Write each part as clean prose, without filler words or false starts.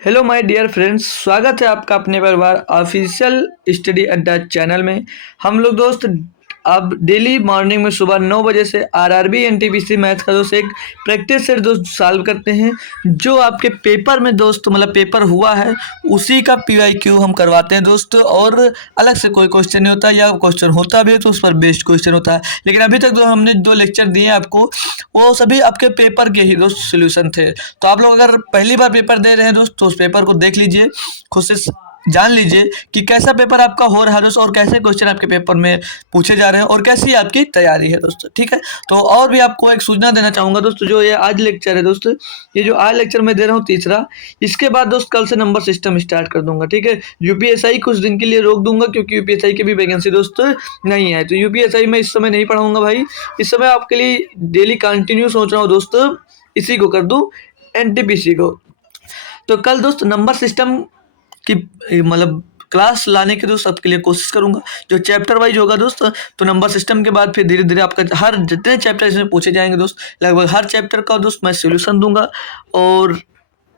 Hello my dear friends, स्वागत है आपका अपने परिवार ऑफिशियल स्टडी अड्डा चैनल में। हम लोग दोस्त अब डेली मॉर्निंग में सुबह 9 बजे से आरआरबी एनटीपीसी मैथ का दोस्त एक प्रैक्टिस सेट दोस्त सॉल्व करते हैं। जो आपके पेपर में दोस्त मतलब पेपर हुआ है उसी का पीवाईक्यू हम करवाते हैं दोस्त, और अलग से कोई क्वेश्चन नहीं होता, या क्वेश्चन होता भी है तो उस पर बेस्ड क्वेश्चन होता है। लेकिन अभी तक जो हमने जो लेक्चर दिए आपको वो सभी आपके पेपर के ही दोस्त सोल्यूशन थे। तो आप लोग अगर पहली बार पेपर दे रहे हैं दोस्त तो उस पेपर को देख लीजिए, खुद से जान लीजिए कि कैसा पेपर आपका हो रहा है दोस्त, और कैसे क्वेश्चन आपके पेपर में पूछे जा रहे हैं और कैसी आपकी तैयारी है दोस्त। ठीक है, तो और भी आपको एक सूचना देना चाहूँगा दोस्त, जो ये आज लेक्चर है दोस्त, ये जो आज लेक्चर मैं दे रहा हूँ तीसरा, इसके बाद दोस्त कल से नंबर सिस्टम स्टार्ट कर दूंगा। ठीक है, यूपीएसआई कुछ दिन के लिए रोक दूंगा क्योंकि यूपीएसआई की भी वैकेंसी दोस्त नहीं है, तो यूपीएसआई में इस समय नहीं पढ़ाऊंगा भाई। इस समय आपके लिए डेली कंटिन्यू सोच रहा हूँ दोस्त इसी को कर दूँ, एनटीपीसी को। तो कल दोस्त नंबर सिस्टम की मतलब क्लास लाने की दोस्त सबके लिए कोशिश करूंगा, जो चैप्टर वाइज होगा दोस्त। तो नंबर सिस्टम के बाद फिर धीरे धीरे आपका हर जितने चैप्टर इसमें पूछे जाएंगे दोस्त, लगभग हर चैप्टर का दोस्त मैं सोल्यूशन दूंगा, और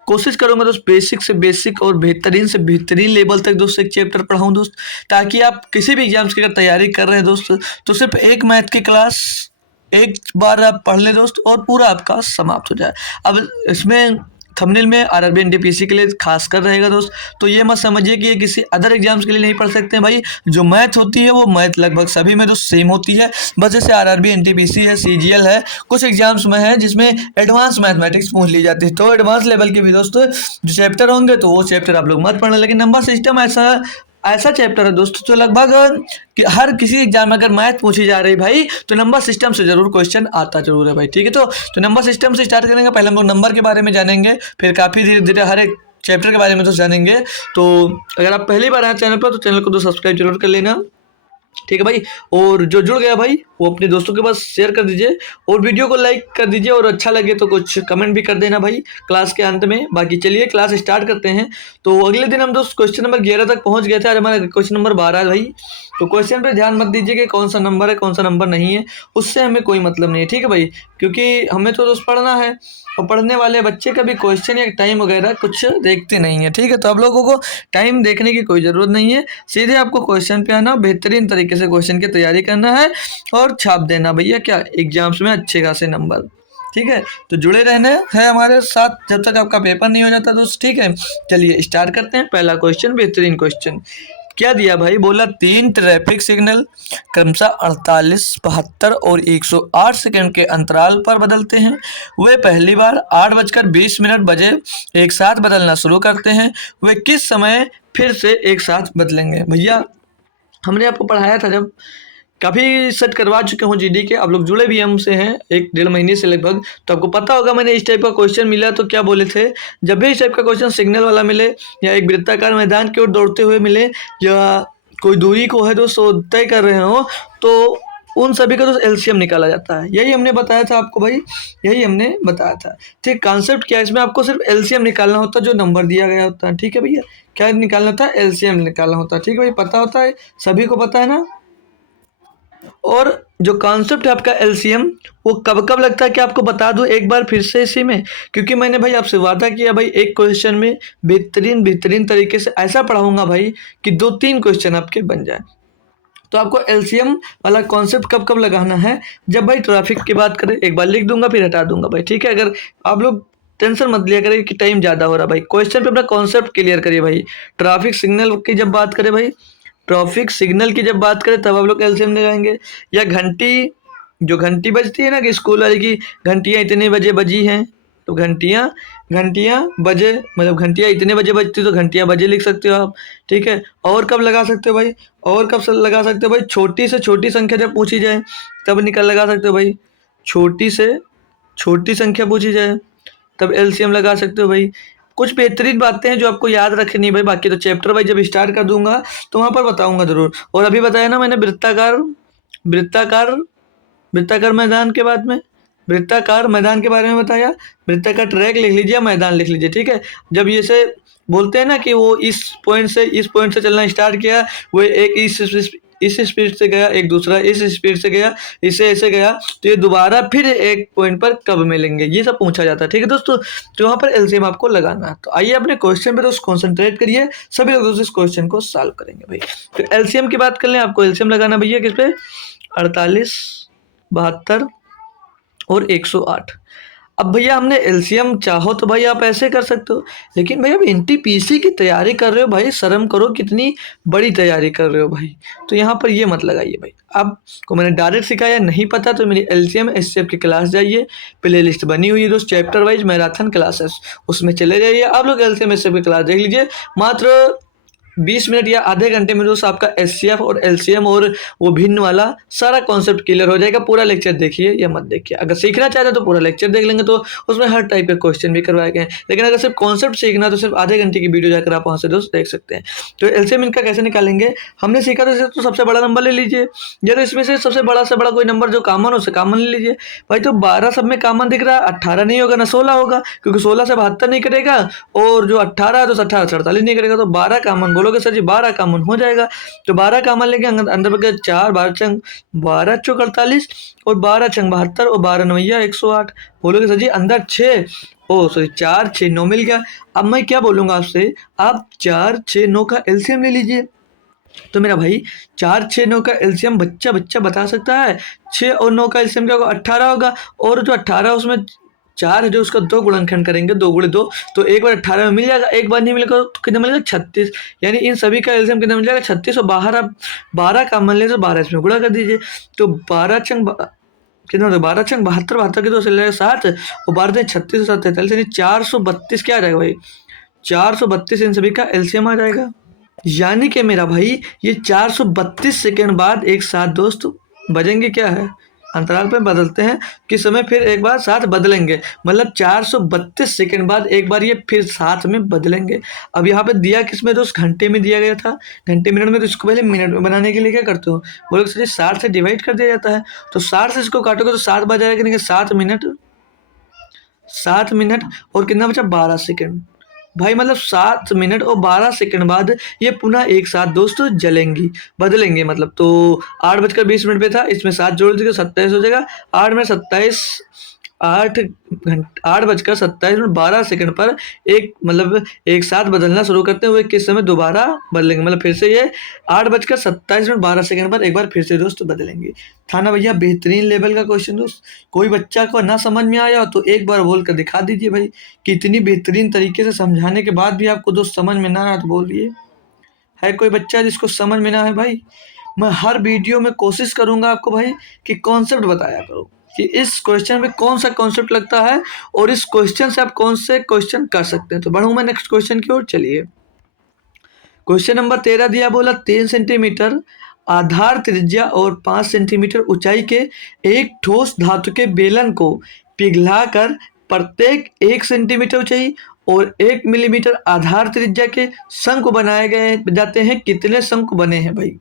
कोशिश करूंगा दोस्त बेसिक से बेसिक और बेहतरीन से बेहतरीन लेवल तक दोस्त एक चैप्टर पढ़ाऊँ दोस्त, ताकि आप किसी भी एग्जाम्स की अगर तैयारी कर रहे हैं दोस्त तो सिर्फ एक मैथ की क्लास एक बार आप पढ़ ले दोस्त और पूरा आपका समाप्त हो जाए। अब इसमें थंबनेल में आरआरबी एनटीपीसी के लिए खासकर रहेगा दोस्त, तो ये मत समझिए कि ये किसी अदर एग्जाम्स के लिए नहीं पढ़ सकते हैं भाई। जो मैथ होती है वो मैथ लगभग सभी में दोस्त सेम होती है, बस जैसे आरआरबी एनटीपीसी है, सीजीएल है, कुछ एग्जाम्स में है जिसमें एडवांस मैथमेटिक्स पूछ ली जाती है, तो एडवांस लेवल के भी दोस्त जो चैप्टर होंगे तो वो चैप्टर आप लोग मत पढ़ना। लेकिन नंबर सिस्टम ऐसा ऐसा चैप्टर है दोस्तों जो लगभग कि हर किसी एग्जाम में अगर मैथ पूछी जा रही भाई तो नंबर सिस्टम से जरूर क्वेश्चन आता जरूर है भाई। ठीक है, तो नंबर सिस्टम से स्टार्ट करेंगे। पहले हम लोग नंबर के बारे में जानेंगे, फिर काफ़ी धीरे धीरे हर एक चैप्टर के बारे में तो जानेंगे। तो अगर आप पहली बार आए चैनल पर तो चैनल को तो सब्सक्राइब जरूर कर लेना। ठीक है भाई, और जो जुड़ गया भाई वो अपने दोस्तों के पास शेयर कर दीजिए, और वीडियो को लाइक कर दीजिए, और अच्छा लगे तो कुछ कमेंट भी कर देना भाई क्लास के अंत में। बाकी चलिए क्लास स्टार्ट करते हैं। तो अगले दिन हम दोस्त क्वेश्चन नंबर 11 तक पहुंच गए थे, आज हमारा क्वेश्चन नंबर 12 है भाई। तो क्वेश्चन पे ध्यान मत दीजिए कि कौन सा नंबर है कौन सा नंबर नहीं है, उससे हमें कोई मतलब नहीं है। ठीक है भाई, क्योंकि हमें तो दोस्त पढ़ना है, और पढ़ने वाले बच्चे कभी क्वेश्चन या टाइम वगैरह कुछ देखते नहीं है। ठीक है, तो आप लोगों को टाइम देखने की कोई ज़रूरत नहीं है, सीधे आपको क्वेश्चन पे आना, बेहतरीन तरीके से क्वेश्चन की तैयारी करना है और छाप देना भैया क्या एग्जाम्स में अच्छे खासे नंबर। ठीक है, तो जुड़े रहने हैं हमारे साथ जब तक आपका पेपर नहीं हो जाता दोस्त। ठीक है, चलिए स्टार्ट करते हैं। पहला क्वेश्चन, बेहतरीन क्वेश्चन क्या दिया भाई, बोला 3 ट्रैफिक सिग्नल क्रमशः 48, 72 और 108 सेकंड के अंतराल पर बदलते हैं। वे पहली बार 8:20 बजे एक साथ बदलना शुरू करते हैं। वे किस समय फिर से एक साथ बदलेंगे? भैया हमने आपको पढ़ाया था, जब काफ़ी सेट करवा चुके हूँ जीडी के, आप लोग जुड़े भी हमसे हैं 1-1.5 महीने से लगभग, तो आपको पता होगा मैंने इस टाइप का क्वेश्चन मिला तो क्या बोले थे। जब भी इस टाइप का क्वेश्चन सिग्नल वाला मिले, या एक वृत्ताकार मैदान की ओर दौड़ते हुए मिले, या कोई दूरी को है दोस्तों तय कर रहे हो, तो उन सभी का तो एलसीएम निकाला जाता है। यही हमने बताया था आपको भाई, यही हमने बताया था। ठीक, कॉन्सेप्ट क्या है इसमें, आपको सिर्फ एलसीएम निकालना होता है जो नंबर दिया गया होता है। ठीक है भैया, क्या निकालना होता है? एलसीएम निकालना होता है। ठीक है भाई, पता होता है, सभी को पता है ना। और जो कॉन्सेप्ट है आपका एलसीएम, वो कब कब लगता है कि आपको बता दूं एक बार फिर से इसी में, क्योंकि मैंने भाई आपसे वादा किया भाई एक क्वेश्चन में बेहतरीन बेहतरीन तरीके से ऐसा पढ़ाऊंगा भाई कि 2-3 क्वेश्चन आपके बन जाए। तो आपको एलसीएम वाला कॉन्सेप्ट कब कब लगाना है, जब भाई ट्रैफिक की बात करें, एक बार लिख दूंगा फिर हटा दूंगा भाई। ठीक है, अगर आप लोग टेंशन मत लिया करें कि टाइम ज़्यादा हो रहा भाई, क्वेश्चन पे अपना कॉन्सेप्ट क्लियर करिए भाई। ट्रैफिक सिग्नल की जब बात करें भाई, ट्रैफिक सिग्नल की जब बात करें तब आप लोग एलसीएम लगाएंगे। या घंटी, जो घंटी बजती है ना कि स्कूल वाली की घंटियाँ इतने बजे बजी हैं, तो घंटियाँ घंटियाँ बजे मतलब घंटियाँ इतने बजे बजती तो घंटियाँ बजे लिख सकते हो आप। ठीक है, और कब लगा सकते हो भाई, और कब से लगा सकते हो भाई, छोटी से छोटी संख्या जब पूछी जाए तब निकल लगा सकते हो भाई। छोटी से छोटी संख्या पूछी जाए तब एलसीएम लगा सकते हो भाई। कुछ बेहतरीन बातें हैं जो आपको याद रखनी है भाई, बाकी तो चैप्टर वाइज जब स्टार्ट कर दूंगा तो वहाँ पर बताऊंगा ज़रूर। और अभी बताया ना मैंने वृत्ताकार वृत्ताकार वृत्ताकार मैदान के बाद में वृत्ताकार मैदान के बारे में बताया। वृत्ताकार ट्रैक लिख लीजिए, मैदान लिख लीजिए। ठीक है, जब ये से बोलते हैं ना कि वो इस पॉइंट से चलना स्टार्ट किया, वो एक इस स्पीड से गया, एक दूसरा इस स्पीड से गया, इससे ऐसे गया, तो ये दोबारा फिर एक पॉइंट पर कब मिलेंगे, ये सब पूछा जाता है। ठीक है दोस्तों, तो यहाँ पर एलसीएम आपको लगाना है। तो आइए अपने क्वेश्चन पे दोस्त कॉन्सेंट्रेट करिए, सभी लोग दोस्त इस क्वेश्चन को सॉल्व करेंगे भाई। तो एलसीएम की बात कर लें, आपको एलसीएम लगाना भैया किस पे, 48, 72 और 108। अब भैया हमने एलसीएम चाहो तो भाई आप ऐसे कर सकते हो, लेकिन भाई अब एनटीपीसी की तैयारी कर रहे हो भाई, शर्म करो, कितनी बड़ी तैयारी कर रहे हो भाई। तो यहाँ पर ये मत लगाइए भाई। आपको मैंने डायरेक्ट सिखाया, नहीं पता तो मेरी एलसीएम एचसीएफ की क्लास जाइए, प्ले लिस्ट बनी हुई है दोस्त, चैप्टर वाइज मैराथन क्लासेस, उसमें चले जाइए आप लोग, एलसीएम एचसीएफ की क्लास देख लीजिए। मात्र 20 मिनट या आधे घंटे में दोस्त आपका एचसीएफ और एलसीएम और वो भिन्न वाला सारा कॉन्सेप्ट क्लियर हो जाएगा। पूरा लेक्चर देखिए या मत देखिए, अगर सीखना चाहते हैं तो पूरा लेक्चर देख लेंगे, तो उसमें हर टाइप के क्वेश्चन भी करवाए गए हैं। लेकिन अगर सिर्फ कॉन्सेप्ट सीखना तो सिर्फ आधे घंटे की वीडियो जाकर आप वहाँ से दोस्त देख सकते हैं। तो एलसीएम इनका कैसे निकालेंगे, हमने सीखा तो सबसे बड़ा नंबर ले लीजिए, या तो इसमें से सबसे बड़ा से बड़ा कोई नंबर जो कॉमन हो उसे कॉमन ले लीजिए भाई। तो 12 सब में कॉमन दिख रहा है, 18 नहीं होगा ना 16 होगा, क्योंकि 16 से 72 नहीं करेगा, और जो 18 है तो 18 से 48 नहीं करेगा, तो 12 कॉमन बोलोगे सर जी, 12 कॉमन हो जाएगा। तो 12 कॉमन लेके अंदर बचे 4, 12 चौक 48 और 12 छंग 72 और 12 नवैया 108। बोलोगे सर जी अंदर 6, ओ सॉरी 4 6 9 मिल गया। अब मैं क्या बोलूंगा आपसे, आप 4 6 9 का एलसीएम ले लीजिए। तो मेरा भाई 4 6 9 का एलसीएम बच्चा बच्चा बता सकता है, 6 और 9 का एलसीएम क्या होगा, 18 होगा, और जो 18 उसमें 4 है जो उसका 2 गुणनखंड करेंगे, 2 गुणे 2, तो एक बार 18 में मिल जाएगा, एक बार नहीं मिलेगा तो कितना मिलेगा 36। यानी इन सभी का एलसीएम कितना मिल जाएगा 36, और बाहर आप 12 का मान ले तो 12 इसमें गुणा कर दीजिए। तो 12 चंग कितना होगा, 12 चंग 72, 72 के 2 से लगेगा 7, और 12 36 7 43, यानी 432 क्या आ जाएगा भाई, 432 इन सभी का एलसीएम आ जाएगा। यानी कि मेरा भाई ये 432 सेकंड बाद एक साथ दोस्त बजेंगे, क्या है अंतराल पे बदलते हैं, किस समय फिर एक बार साथ बदलेंगे, मतलब 432 सेकंड बाद एक बार ये फिर साथ में बदलेंगे। अब यहाँ पे दिया किस में दोस्त, घंटे में दिया गया था, घंटे मिनट में, तो इसको पहले मिनट में बनाने के लिए क्या करते हो, बोलो सर 60 से डिवाइड कर दिया जाता है, तो 60 से इसको काटोगे तो 7 बज जाएगा, नहीं 7 मिनट, 7 मिनट और कितना बचा 12 सेकंड भाई, मतलब 7 मिनट और 12 सेकंड बाद ये पुनः एक साथ दोस्तों जलेंगी, बदलेंगे मतलब। तो 8:20 पे था, इसमें 7 जोड़ दीजिए 27 हो जाएगा, 8 में 27, 8:27 मिनट 12 सेकंड पर एक मतलब एक साथ बदलना शुरू करते हुए किस समय दोबारा बदलेंगे, मतलब फिर से ये 8:27 मिनट 12 सेकंड पर एक बार फिर से दोस्त बदलेंगे। था ना भैया बेहतरीन लेवल का क्वेश्चन दोस्त। कोई बच्चा को ना समझ में आया तो एक बार बोल कर दिखा दीजिए भाई, कि इतनी बेहतरीन तरीके से समझाने के बाद भी आपको दोस्त समझ में ना आया तो बोलिए। है कोई बच्चा जिसको समझ में ना आए भाई, मैं हर वीडियो में कोशिश करूंगा आपको भाई कि कॉन्सेप्ट बताया करो, कि इस क्वेश्चन में कौन सा कॉन्सेप्ट लगता है और इस क्वेश्चन से आप कौन से क्वेश्चन कर सकते हैं। तो बढ़ूं मैं नेक्स्ट क्वेश्चन की ओर, चलिए। क्वेश्चन नंबर 13 दिया, बोला 3 सेंटीमीटर आधार त्रिज्या और 5 सेंटीमीटर ऊंचाई के एक ठोस धातु के बेलन को पिघलाकर प्रत्येक 1 सेंटीमीटर ऊंचाई और 1 मिलीमीटर आधार त्रिज्या के शंकु बनाए गए जाते हैं, कितने शंकु बने हैं भाई।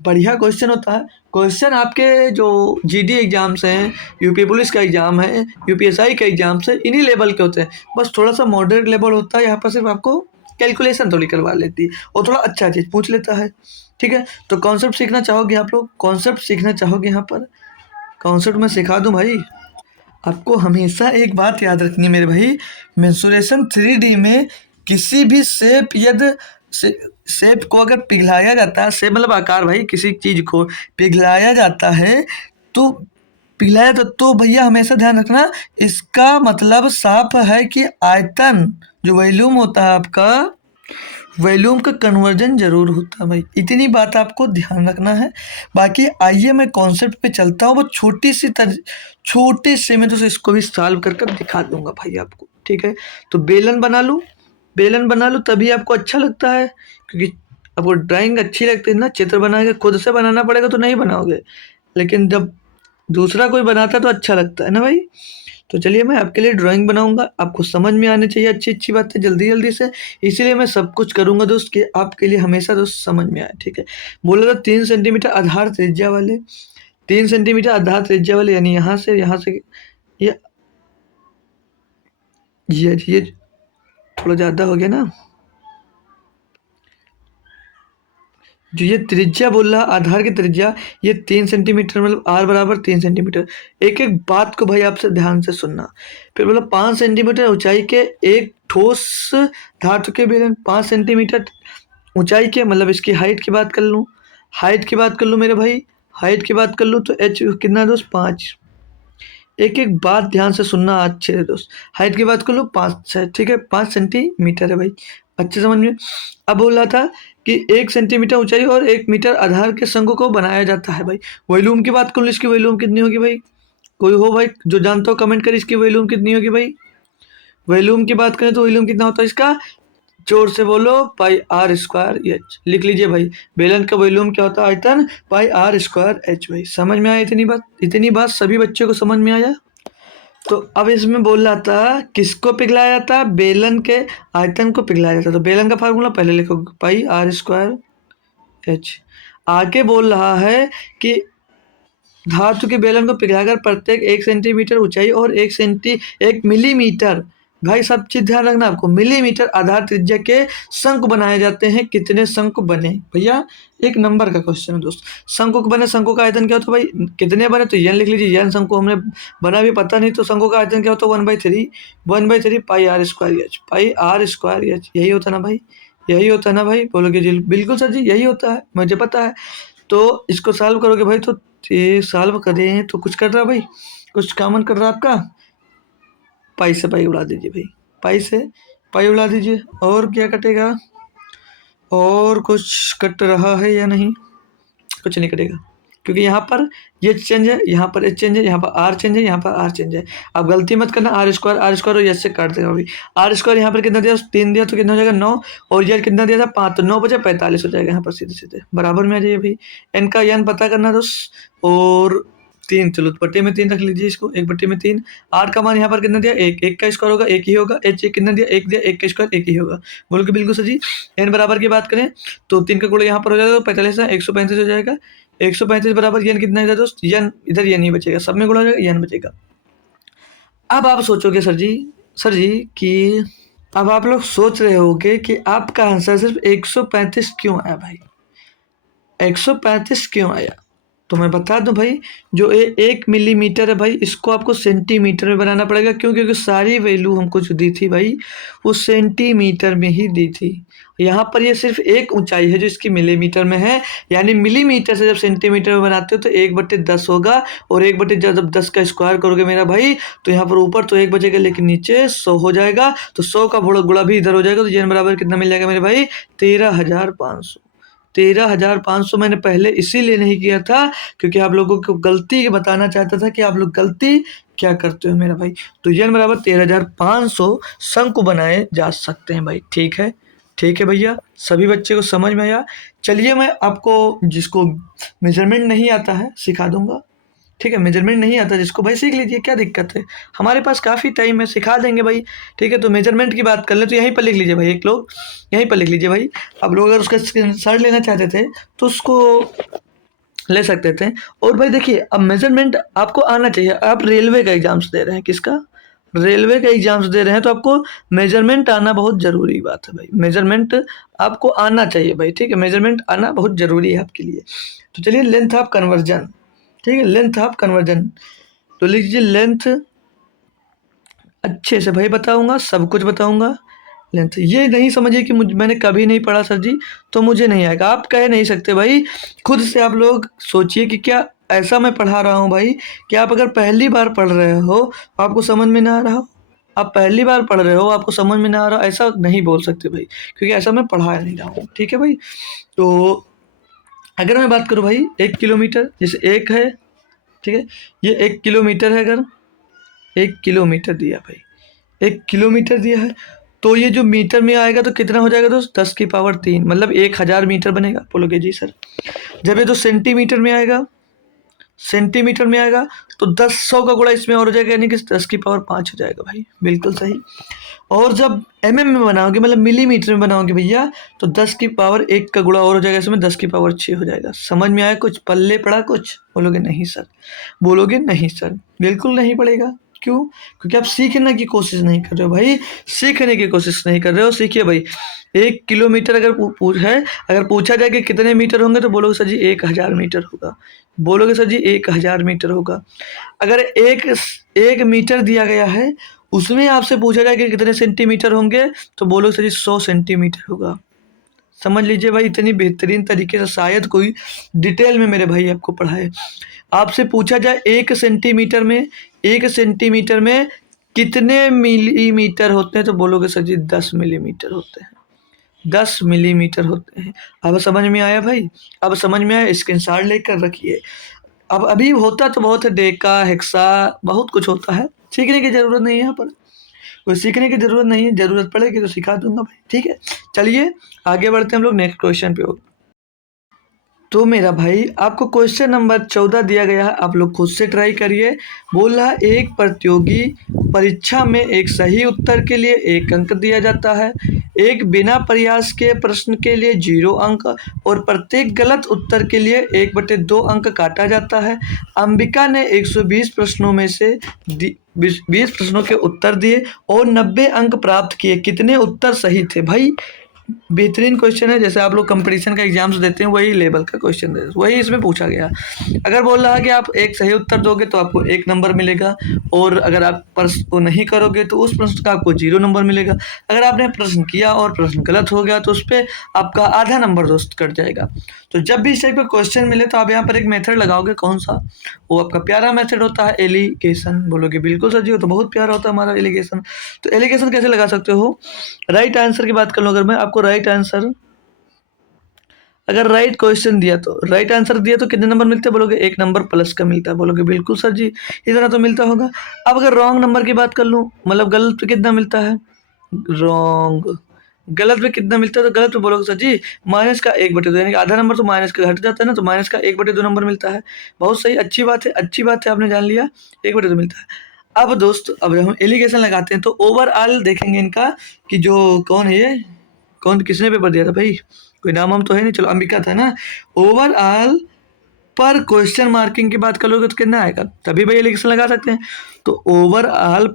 बढ़िया क्वेश्चन होता है। क्वेश्चन आपके जो जीडी एग्जाम्स हैं, यूपी पुलिस का एग्जाम है, यूपीएसआई का एग्जाम्स है, इन्हीं लेवल के होते हैं, बस थोड़ा सा मॉडरेट लेवल होता है, यहाँ पर सिर्फ आपको कैलकुलेशन थोड़ी करवा लेती है और थोड़ा अच्छा चीज़ पूछ लेता है। ठीक है, तो कॉन्सेप्ट सीखना चाहोगे आप लोग, कॉन्सेप्ट सीखना चाहोगे, यहाँ पर कॉन्सेप्ट मैं सिखा दूँ भाई। आपको हमेशा एक बात याद रखनी है मेरे भाई, मेंसुरेशन 3D में किसी भी शेप यदि शेप को अगर पिघलाया जाता है, शेप मतलब आकार भाई, किसी चीज को पिघलाया जाता है तो पिघलाया तो भैया हमेशा ध्यान रखना, इसका मतलब साफ है कि आयतन जो वॉल्यूम होता है आपका, वॉल्यूम का कन्वर्जन जरूर होता है भाई, इतनी बात आपको ध्यान रखना है। बाकी आइए मैं कॉन्सेप्ट पे चलता हूँ, वो छोटे से मैं तो इसको भी सॉल्व कर कर दिखा दूंगा भाई आपको। ठीक है, तो बेलन बना लूँ, बेलन बना लो तभी आपको अच्छा लगता है, क्योंकि आपको ड्राइंग अच्छी लगती है ना, चित्र बना के खुद से बनाना पड़ेगा तो नहीं बनाओगे, लेकिन जब दूसरा कोई बनाता है तो अच्छा लगता है ना भाई। तो चलिए मैं आपके लिए ड्राइंग बनाऊंगा, आपको समझ में आनी चाहिए अच्छी अच्छी बातें जल्दी जल्दी से, इसीलिए मैं सब कुछ करूंगा दोस्त कि आपके लिए हमेशा दोस्त समझ में आए। ठीक है, बोला था 3 सेंटीमीटर आधार त्रिज्या वाले, 3 सेंटीमीटर आधार त्रिज्या वाले, यानी यहाँ से ये ये थोड़ा ज़्यादा हो गया ना, जो ये त्रिज्या बोल रहा आधार की त्रिज्या, ये 3 सेंटीमीटर, मतलब r बराबर 3 सेंटीमीटर। एक एक बात को भाई आपसे ध्यान से सुनना। फिर बोला 5 सेंटीमीटर ऊंचाई के एक ठोस धातु के बेलन, 5 सेंटीमीटर ऊंचाई के, मतलब इसकी हाइट की बात कर लूँ, हाइट की बात कर लूँ मेरे भाई, हाइट की बात कर लूँ तो h कितना है दोस्त, 5। एक एक बात ध्यान से सुनना अच्छे से दोस्त। हाइट की बात कर लो 5 है, ठीक है, 5 सेंटीमीटर है भाई, अच्छे समझ में। अब बोल रहा था कि 1 सेंटीमीटर ऊंचाई और 1 मीटर आधार के शंकु को बनाया जाता है भाई। वॉल्यूम की बात कर लो, इसकी वॉल्यूम कितनी होगी भाई, कोई हो भाई जो जानता हो कमेंट करे, इसकी वॉल्यूम कितनी होगी भाई। वॉल्यूम की बात करें तो वॉल्यूम कितना होता है इसका, जोर से बोलो, पाई आर स्क्वायर एच। लिख लीजिए भाई, बेलन का वॉल्यूम क्या होता है, आयतन पाई आर स्क्वायर एच। भाई समझ में आया इतनी बात, इतनी बात सभी बच्चों को समझ में आया। तो अब इसमें बोल रहा था किसको पिघलाया जाता, बेलन के आयतन को पिघलाया जाता। तो बेलन का फार्मूला पहले लिखो, पाई आर स्क्वायर एच। आगे बोल रहा है कि धातु के बेलन को पिघलाकर प्रत्येक 1 सेंटीमीटर ऊंचाई और 1 मिलीमीटर, भाई सब चीज ध्यान रखना आपको, मिलीमीटर आधार त्रिज्या के शंकु बनाए जाते हैं। कितने शंकु बने भैया, एक नंबर का क्वेश्चन है दोस्त। शंकु बने, शंकु का आयतन क्या होता है भाई, कितने बने, तो यन लिख लीजिए, यन शंकु हमने बना भी पता नहीं, तो शंकु का आयतन क्या होता है 1/3 pi r square h, pi r square h, यही होता ना भाई, यही होता ना भाई, बोलोगे जी बिल्कुल सर जी यही होता है, मुझे पता है। तो इसको सॉल्व करोगे भाई, तो ये सॉल्व करें तो कुछ कर रहा भाई, कुछ कॉमन कर रहा आपका, पाई से पाई उड़ा दीजिए भाई, पाई से पाई उड़ा दीजिए, और क्या कटेगा, और कुछ कट रहा है या नहीं, कुछ नहीं कटेगा, क्योंकि यहाँ पर ये चेंज है, यहाँ पर एच चेंज है, यहाँ पर आर चेंज है, यहाँ पर आर चेंज है। अब गलती मत करना, आर स्क्वायर और यस से काट देगा भाई। आर स्क्वायर यहाँ पर कितना दिया, 3 दिया तो कितना हो जाएगा 9, और यार कितना दिया था 5, तो 9 बजे 45 हो जाएगा, यहाँ पर सीधे सीधे बराबर में आ जाइए भाई। एन का यान पता करना दोस्त, और 3, चलो बट्टे में 3 रख लीजिए इसको, 1/3। आर का मान यहाँ पर कितना दिया, 1, 1 का स्क्वायर होगा 1 ही होगा, एच कितना दिया 1 दिया, 1 का स्क्वायर 1 ही होगा, बोल के बिल्कुल सर जी। एन बराबर की बात करें तो 3 का गुणा यहाँ पर हो जाएगा, 45 है, 135 हो जाएगा, 135 बराबर यन कितना है दोस्त, यन इधर यन ही बचेगा, सब में गुणा हो जाएगा, यन बचेगा। अब आप सोचोगे सर जी कि अब आप लोग सोच रहे होगे कि आपका आंसर सिर्फ 135 क्यों आया भाई, 135 क्यों आया। तो मैं बता दूं भाई, जो 1 मिलीमीटर है भाई, इसको आपको सेंटीमीटर में बनाना पड़ेगा, क्यों, क्योंकि सारी वैल्यू हमको जो दी थी भाई वो सेंटीमीटर में ही दी थी। यहाँ पर ये सिर्फ एक ऊंचाई है जो इसकी मिलीमीटर में है, यानी मिलीमीटर से जब सेंटीमीटर में बनाते हो तो 1/10 होगा, और 1/10 जब 10 का स्क्वायर करोगे मेरा भाई, तो यहाँ पर ऊपर तो 1 बचेगा लेकिन नीचे 100 हो जाएगा, तो 100 का गुणा भी इधर हो जाएगा, तो ये बराबर कितना मिल जाएगा मेरे भाई, 13,500। 13,500 मैंने पहले इसीलिए नहीं किया था क्योंकि आप लोगों को गलती बताना चाहता था कि आप लोग गलती क्या करते हो मेरा भाई। तो यन बराबर 13,500 शंकु बनाए जा सकते हैं भाई, ठीक है भैया, सभी बच्चे को समझ में आया। चलिए मैं आपको जिसको मेजरमेंट नहीं आता है सिखा दूंगा, ठीक है, मेजरमेंट नहीं आता जिसको भाई सीख लीजिए, क्या दिक्कत है, हमारे पास काफ़ी टाइम है, सिखा देंगे भाई, ठीक है। तो मेजरमेंट की बात कर लें तो यहीं पर लिख लीजिए भाई, एक लोग यहीं पर लिख लीजिए भाई। आप लोग अगर उसका स्क्रीनशॉट लेना चाहते थे तो उसको ले सकते थे। और भाई देखिए, अब मेजरमेंट आपको आना चाहिए, आप रेलवे का एग्जाम्स दे रहे हैं, किसका, रेलवे का एग्जाम्स दे रहे हैं, तो आपको मेजरमेंट आना बहुत ज़रूरी बात है भाई, मेजरमेंट आपको आना चाहिए भाई, ठीक है, मेजरमेंट आना बहुत ज़रूरी है आपके लिए। तो चलिए, लेंथ ऑफ कन्वर्जन, ठीक है, लेंथ ऑफ कन्वर्जन, तो लीजिए लेंथ, अच्छे से भाई बताऊंगा, सब कुछ बताऊंगा। लेंथ ये नहीं समझिए कि मैंने कभी नहीं पढ़ा सर जी तो मुझे नहीं आएगा, आप कह नहीं सकते भाई, खुद से आप लोग सोचिए कि क्या ऐसा मैं पढ़ा रहा हूँ भाई कि आप अगर पहली बार पढ़ रहे हो आपको समझ में ना आ रहा हो, आप पहली बार पढ़ रहे हो आपको समझ में ना आ रहा, ऐसा नहीं बोल सकते भाई, क्योंकि ऐसा मैं पढ़ा नहीं रहा हूँ, ठीक है भाई। तो अगर मैं बात करूँ भाई 1 किलोमीटर, जैसे एक है, ठीक है, ये 1 किलोमीटर है, अगर 1 किलोमीटर दिया भाई, 1 किलोमीटर दिया है, तो ये जो मीटर में आएगा तो कितना हो जाएगा दोस्त, 10⁻3, मतलब 1000 मीटर बनेगा, बोलोगे जी सर। जब ये तो सेंटीमीटर में आएगा, सेंटीमीटर में आएगा तो 100 का गुणा इसमें और हो जाएगा, यानी कि 10⁵ हो जाएगा भाई, बिल्कुल सही। और जब में बनाओगे, मतलब मिलीमीटर में बनाओगे भैया, तो 10⁻1 का गुणा और हो जाएगा, इसमें 10⁻6 हो जाएगा। समझ में आया कुछ, पल्ले पड़ा कुछ, बोलोगे नहीं सर, बोलोगे नहीं सर, बिल्कुल नहीं पड़ेगा, क्यों, क्योंकि आप सीखने की कोशिश नहीं कर रहे हो भाई, सीखने की कोशिश नहीं कर रहे हो। सीखिए भाई, 1 किलोमीटर अगर अगर पूछा जाए कि कितने मीटर होंगे तो बोलोगे सर जी 1000 मीटर होगा। बोलोगे सर जी 1000 मीटर होगा। अगर एक मीटर दिया गया है, उसमें आपसे पूछा जाए कि कितने सेंटीमीटर होंगे तो बोलोगे सर जी 100 सेंटीमीटर होगा। समझ लीजिए भाई, इतनी बेहतरीन तरीके से शायद कोई डिटेल में मेरे भाई आपको पढ़ाए। आपसे पूछा जाए 1 सेंटीमीटर में कितने मिलीमीटर होते हैं तो बोलोगे सर जी 10 मिलीमीटर होते हैं। 10 मिलीमीटर होते हैं। अब समझ में आया भाई? अब समझ में आया? स्क्रीनशॉट लेकर रखिए। अब अभी होता तो बहुत है, डेका, हेक्सा, बहुत कुछ होता है। सीखने की ज़रूरत नहीं है यहाँ पर। कोई सीखने की ज़रूरत नहीं है, ज़रूरत पड़ेगी तो सिखा दूँगा भाई, ठीक है? चलिए आगे बढ़ते हैं हम लोग नेक्स्ट क्वेश्चन पे। तो मेरा भाई आपको क्वेश्चन नंबर 14 दिया गया है, आप लोग खुद से ट्राई करिए। बोल रहा है एक प्रतियोगी परीक्षा में एक सही उत्तर के लिए 1 अंक दिया जाता है, एक बिना प्रयास के प्रश्न के लिए 0 अंक और प्रत्येक गलत उत्तर के लिए 1/2 अंक काटा जाता है। अंबिका ने 120 प्रश्नों में से 20 प्रश्नों के उत्तर दिए और 90 अंक प्राप्त किए, कितने उत्तर सही थे? भाई बेहतरीन क्वेश्चन है, जैसे आप लोग कंपटीशन का एग्जाम्स देते हैं वही लेवल का क्वेश्चन है, वही इसमें पूछा गया। अगर बोल रहा है कि आप एक सही उत्तर दोगे तो आपको 1 नंबर मिलेगा, और अगर आप प्रश्न को नहीं करोगे तो उस प्रश्न का आपको 0 नंबर मिलेगा। अगर आपने प्रश्न किया और प्रश्न गलत हो गया तो उस पर आपका आधा नंबर दोस्त कट जाएगा। तो जब भी इस टाइप का क्वेश्चन मिले तो आप यहाँ पर एक मेथड लगाओगे, कौन सा? वो आपका प्यारा मेथड होता है एलिगेशन। बोलोगे बिल्कुल सर जी, वो तो बहुत प्यारा होता है हमारा एलिगेशन। तो एलिगेशन कैसे लगा सकते हो? राइट आंसर की बात कर लो, अगर मैं आपको राइट आंसर, अगर राइट क्वेश्चन दिया तो राइट आंसर दिया तो कितने नंबर मिलते हैं? बोलोगे 1 नंबर प्लस का मिलता है। बोलोगे बिल्कुल सर जी, इतना तो मिलता होगा। अब अगर रॉन्ग नंबर की बात कर लूँ, मतलब गलत पे कितना मिलता है? रॉन्ग, गलत पे कितना मिलता है? तो गलत पे बोलोगे सर जी -1/2, यानी कि आधा नंबर तो माइनस का घट जाता है ना, तो -1/2 नंबर मिलता है। बहुत सही, अच्छी बात है, अच्छी बात है, आपने जान लिया 1/2 मिलता है। अब दोस्त अब हम एलिगेशन लगाते हैं तो ओवरऑल देखेंगे इनका कि जो कौन है ये, कौन किसने पेपर दिया था भाई? कोई नाम हम तो है नहीं, चलो अंबिका था ना। ओवरऑल पर क्वेश्चन मार्किंग की बात करोगे तो कितना आएगा, तभी भाई एलिगेशन लगा सकते हैं। तो ओवरऑल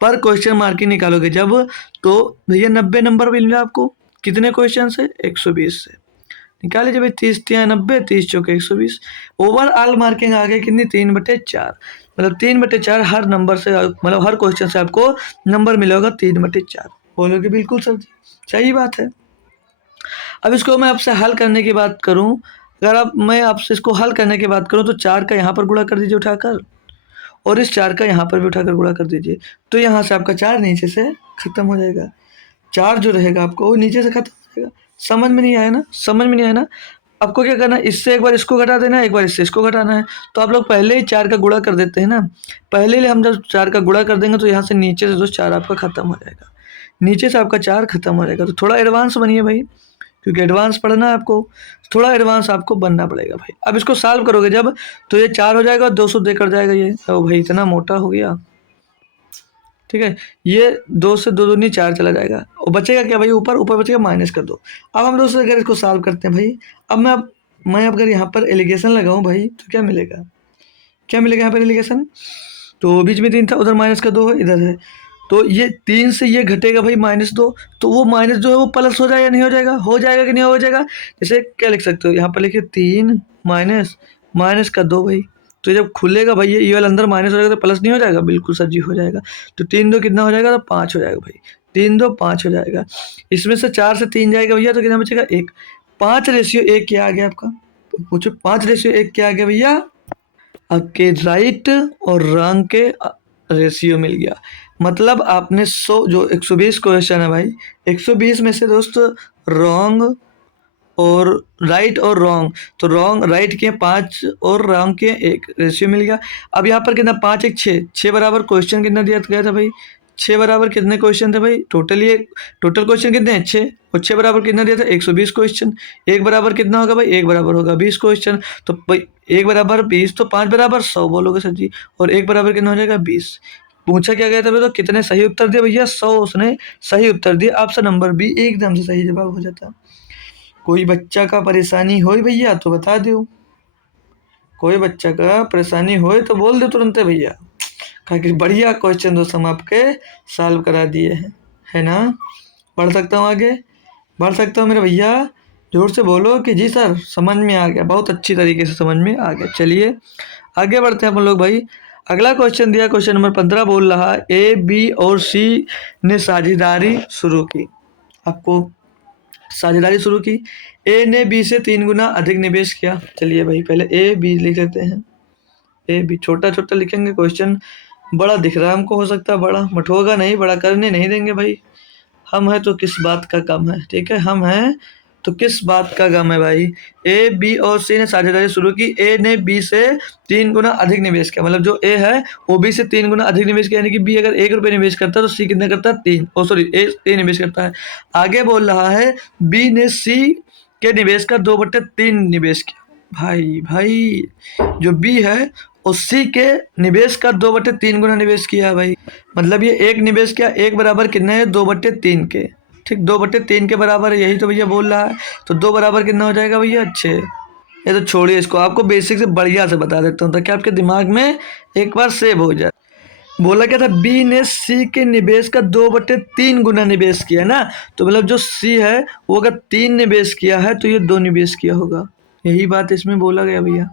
पर क्वेश्चन मार्किंग निकालोगे जब, तो भैया 90 नंबर मिलेगा आपको। कितने क्वेश्चन से? 120 से। निकाल लीजिए भाई, 30 तिया 90, 30 चौके 120। ओवरऑल मार्किंग आ गई कितनी? 3/4। मतलब 3/4 हर नंबर से, मतलब हर क्वेश्चन से आपको नंबर मिलेगा 3/4। बोलोगे बिल्कुल सर जी, सही बात है। अब इसको मैं आपसे हल करने की बात करूं, अगर आप मैं आपसे इसको हल करने की बात करूं तो 4 का यहाँ पर गुणा कर दीजिए उठाकर, और इस 4 का यहाँ पर भी उठाकर गुणा कर दीजिए, तो यहाँ से आपका 4 नीचे से खत्म हो जाएगा। 4 जो रहेगा आपको वो नीचे से खत्म हो जाएगा। समझ में नहीं आया ना? समझ में नहीं आया ना? आपको क्या करना है, इससे एक बार इसको घटा देना है, एक बार इससे इसको घटाना है। तो आप लोग पहले ही 4 का गुणा कर देते हैं ना, पहले ही हम जब 4 का गुणा कर देंगे तो यहाँ से नीचे से दोस्त 4 आपका खत्म हो जाएगा, नीचे से आपका 4 खत्म हो जाएगा। तो थोड़ा एडवांस बनिए भाई, क्योंकि एडवांस पढ़ना है आपको, थोड़ा एडवांस आपको बनना पड़ेगा भाई। अब इसको सॉल्व करोगे जब, तो ये 4 हो जाएगा, 200 देकर जाएगा ये। ओ भाई इतना मोटा हो गया, ठीक है। ये 2 से 2 दूनी 4 चला जाएगा, और बचेगा क्या भाई? ऊपर ऊपर बचेगा -2। अब हम दोस्तों अगर इसको सॉल्व करते हैं भाई, अब मैं अगर यहाँ पर एलिगेशन लगाऊं भाई तो क्या मिलेगा? क्या मिलेगा यहाँ पर एलिगेशन? तो बीच में 3 था, उधर -2 है, इधर है, तो ये 3 से ये घटेगा भाई -2, तो वो -2 है वो प्लस हो जाएगा या नहीं हो जाएगा? हो जाएगा कि नहीं हो जाएगा? जैसे क्या लिख सकते हो, यहाँ पर लिखिए 3 माइनस माइनस का 2 भाई। तो जब खुलेगा भाई ये वाला अंदर माइनस हो जाएगा तो प्लस नहीं हो जाएगा? बिल्कुल सर जी हो जाएगा। तो 3 2 कितना हो जाएगा? तो 5 हो जाएगा भाई। 3 2 5 हो जाएगा। इसमें से 4 से 3 जाएगा भैया तो कितना बचेगा? 1। 5:1 क्या आ गया आपका? पूछो 5:1 क्या आ गया भैया? आपके राइट और रॉन्ग के रेशियो मिल गया। मतलब आपने 100 जो 120 क्वेश्चन है भाई, 120 में से दोस्त रॉन्ग और राइट और रॉन्ग, तो रॉन्ग राइट के 5 और रॉन्ग के 1 रेशियो मिल गया। अब यहाँ पर कितना? 5 1 6, 6 बराबर क्वेश्चन कितना दिया गया था भाई? 6 बराबर कितने क्वेश्चन थे भाई? टोटल क्वेश्चन कितने हैं? 6, और 6 बराबर कितना दिया था? 120 क्वेश्चन। 1 बराबर कितना होगा भाई? 1 बराबर होगा 20 क्वेश्चन। तो भाई 1 बराबर 20, तो 5 बराबर 100 बोलोगे सर जी, और 1 बराबर कितना हो जाएगा? 20। पूछा क्या गया था भाई? तो कितने सही उत्तर दिए भैया? 100 उसने सही उत्तर दिए। ऑप्शन नंबर बी एकदम से सही जवाब हो जाता। कोई बच्चा का परेशानी हो भैया तो बता दो, कोई बच्चा का परेशानी हो तो बोल दो तुरंत भैया, कि बढ़िया क्वेश्चन दोस्त हम आपके सॉल्व करा दिए हैं, है ना? पढ़ सकता हूँ आगे? बढ़ सकता हूँ मेरे भैया? जोर से बोलो कि जी सर समझ में आ गया, बहुत अच्छी तरीके से समझ में आ गया। चलिए आगे बढ़ते हैं अपन लोग भाई। अगला क्वेश्चन दिया, क्वेश्चन नंबर 15 बोल रहा है ए बी और सी ने साझेदारी शुरू की। आपको साझेदारी शुरू की, ए ने बी से 3 गुना अधिक निवेश किया। चलिए भाई पहले ए बी लिख लेते हैं। ए बी छोटा छोटा लिखेंगे, क्वेश्चन बड़ा दिख रहा है हमको, हो सकता है बड़ा, बट होगा नहीं, बड़ा करने नहीं देंगे भाई। हम हैं तो किस बात का गम है, ठीक है, हम हैं तो किस बात का गम है भाई। ए बी और सी ने साझेदारी शुरू की, ए ने बी से 3 गुना अधिक निवेश किया, मतलब जो ए है वो बी से 3 गुना अधिक निवेश किया, यानी कि बी अगर 1 रुपये निवेश करता है तो सी कितना करता है 3, ओ सॉरी ए निवेश करता है। आगे बोल रहा है बी ने सी के निवेश का 2/3 निवेश किया। भाई भाई जो बी है उस सी के निवेश का 2/3 गुना निवेश किया है भाई। मतलब ये एक निवेश किया, एक बराबर कितने है 2/3 के, ठीक 2/3 के बराबर है, यही तो भैया बोल रहा है। तो 2 बराबर कितना हो जाएगा भैया 6। ये तो छोड़िए, इसको आपको बेसिक से बढ़िया से बता देता हूँ ताकि आपके दिमाग में एक बार सेव हो जाए। बोला क्या था, बी ने सी के निवेश का 2/3 गुना निवेश किया ना, तो मतलब जो सी है वो अगर 3 निवेश किया है तो ये 2 निवेश किया होगा। यही बात इसमें बोला गया भैया,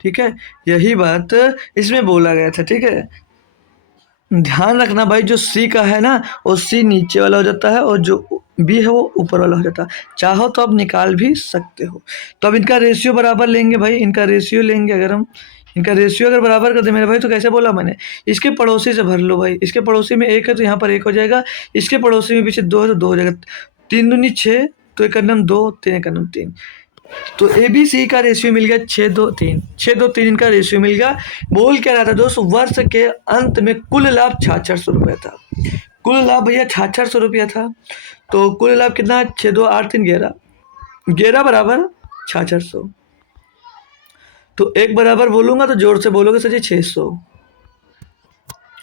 ठीक है, यही बात इसमें बोला गया था, ठीक है। ध्यान रखना भाई, जो सी का है ना वो सी नीचे वाला हो जाता है और जो बी है वो ऊपर वाला हो जाता है। चाहो तो आप निकाल भी सकते हो। तो अब इनका रेशियो बराबर लेंगे भाई, इनका रेशियो लेंगे। अगर हम इनका रेशियो अगर बराबर कर दे मेरे भाई, तो कैसे बोला मैंने, इसके पड़ोसी से भर लो भाई। इसके पड़ोसी में 1 है तो यहाँ पर 1 हो जाएगा, इसके पड़ोसी में पीछे 2 है तो 2 हो जाएगा। 3 दूनी 6, तो 1 नम 2, 3 1 नम 3। तो ए बी सी का रेशियो मिल गया 6-2-3, 6-2-3 इनका रेशियो मिल गया। बोल क्या रहा था दोस्त, वर्ष के अंत में कुल लाभ 6600 रुपया था। कुल लाभ भैया 6600 रुपया था। तो कुल लाभ कितना है, 6-2-8-3-11, 11 बराबर 6600। तो एक बराबर बोलूंगा तो जोर से बोलोगे सर जी 600,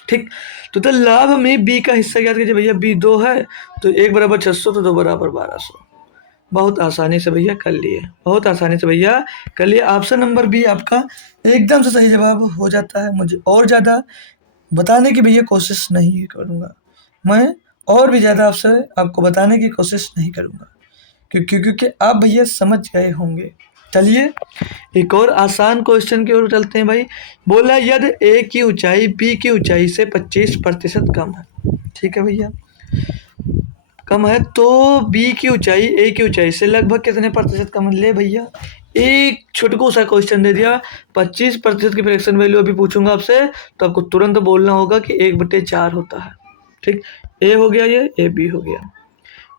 ठीक। तो लाभ में बी का हिस्सा याद कीजिए भैया, बी 2 है तो 1 बराबर 600, तो 2 बराबर 1200। बहुत आसानी से भैया कर लिए, बहुत आसानी से भैया कर लिए। ऑप्शन नंबर बी आपका एकदम से सही जवाब हो जाता है। मुझे और ज़्यादा बताने की भैया कोशिश नहीं करूँगा, मैं और भी ज़्यादा आपको बताने की कोशिश नहीं करूँगा, क्योंकि आप भैया समझ गए होंगे। चलिए एक और आसान क्वेश्चन की ओर चलते हैं भाई। बोला यदि ए की ऊंचाई बी की ऊंचाई से 25% कम है, ठीक है भैया, कम है, तो बी की ऊंचाई ए की ऊंचाई से लगभग कितने प्रतिशत कम है। ले भैया एक छोटकू सा क्वेश्चन दे दिया, 25% की फ्रैक्शन वैल्यू अभी पूछूंगा आपसे, तो आपको तुरंत बोलना होगा कि 1/4 होता है, ठीक। ए हो गया, ये ए बी हो गया।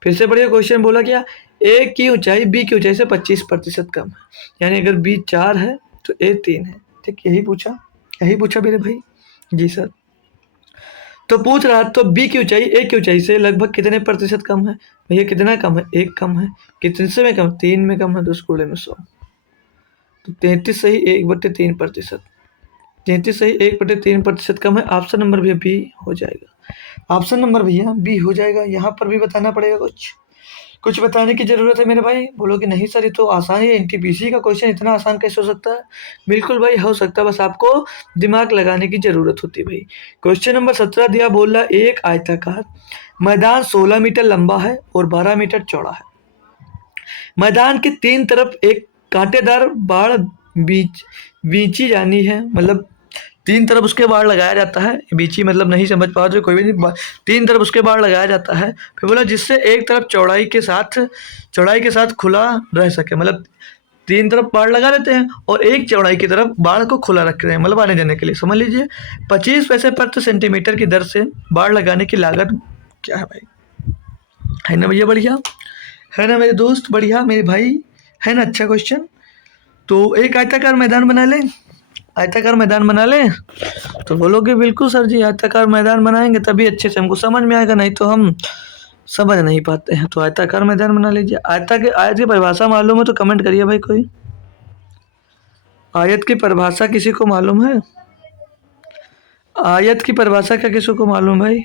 फिर से बढ़िया क्वेश्चन बोला क्या, ए की ऊंचाई बी की ऊंचाई से 25% कम है, यानी अगर बी 4 है तो ए 3 है, ठीक। यही पूछा मेरे भाई। जी सर। तो पूछ रहा तो बी की ऊंचाई ए की ऊंचाई से लगभग कितने प्रतिशत कम है। भैया कितना कम है, 1 कम है। कितने से में कम, 3 में कम है, 2 गुणे में 100। तो 33 सही 1/3%, 33 सही 1/3% कम है। ऑप्शन नंबर भैया बी हो जाएगा, ऑप्शन नंबर भैया बी हो जाएगा। यहाँ पर भी बताना पड़ेगा, कुछ बताने की ज़रूरत है मेरे भाई। बोलोगे नहीं सर ये तो आसान है, एनटीपीसी का क्वेश्चन इतना आसान कैसे हो सकता है। बिल्कुल भाई हो सकता है, बस आपको दिमाग लगाने की ज़रूरत होती है भाई। क्वेश्चन नंबर 17 दिया, बोल रहा एक आयताकार मैदान 16 मीटर लंबा है और 12 मीटर चौड़ा है। मैदान के 3 तरफ एक कांटेदार बाड़ बींची जानी है, मतलब 3 तरफ उसके बाड़ लगाया जाता है। बीची मतलब नहीं समझ पा रहे कोई भी नहीं, 3 तरफ उसके बाड़ लगाया जाता है। फिर बोला जिससे एक तरफ चौड़ाई के साथ खुला रह सके, मतलब 3 तरफ बाड़ लगा देते हैं और एक चौड़ाई की तरफ बाड़ को खुला रखते हैं, मतलब आने जाने के लिए। समझ लीजिए 25 पैसे प्रति सेंटीमीटर की दर से बाड़ लगाने की लागत क्या है भाई। है ना भैया बढ़िया, है ना मेरे दोस्त बढ़िया, मेरे भाई, है ना अच्छा क्वेश्चन। तो एक आयताकार मैदान बना लें, आयताकार मैदान बना लें। तो बोलोगे बिल्कुल सर जी आयताकार मैदान बनाएंगे तभी अच्छे से हमको समझ में आएगा, नहीं तो हम समझ नहीं पाते हैं। तो आयताकार मैदान बना लीजिए। आयत की परिभाषा मालूम है तो कमेंट करिए भाई कोई। आयत की परिभाषा किसी को मालूम है, आयत की परिभाषा क्या किसी को मालूम भाई।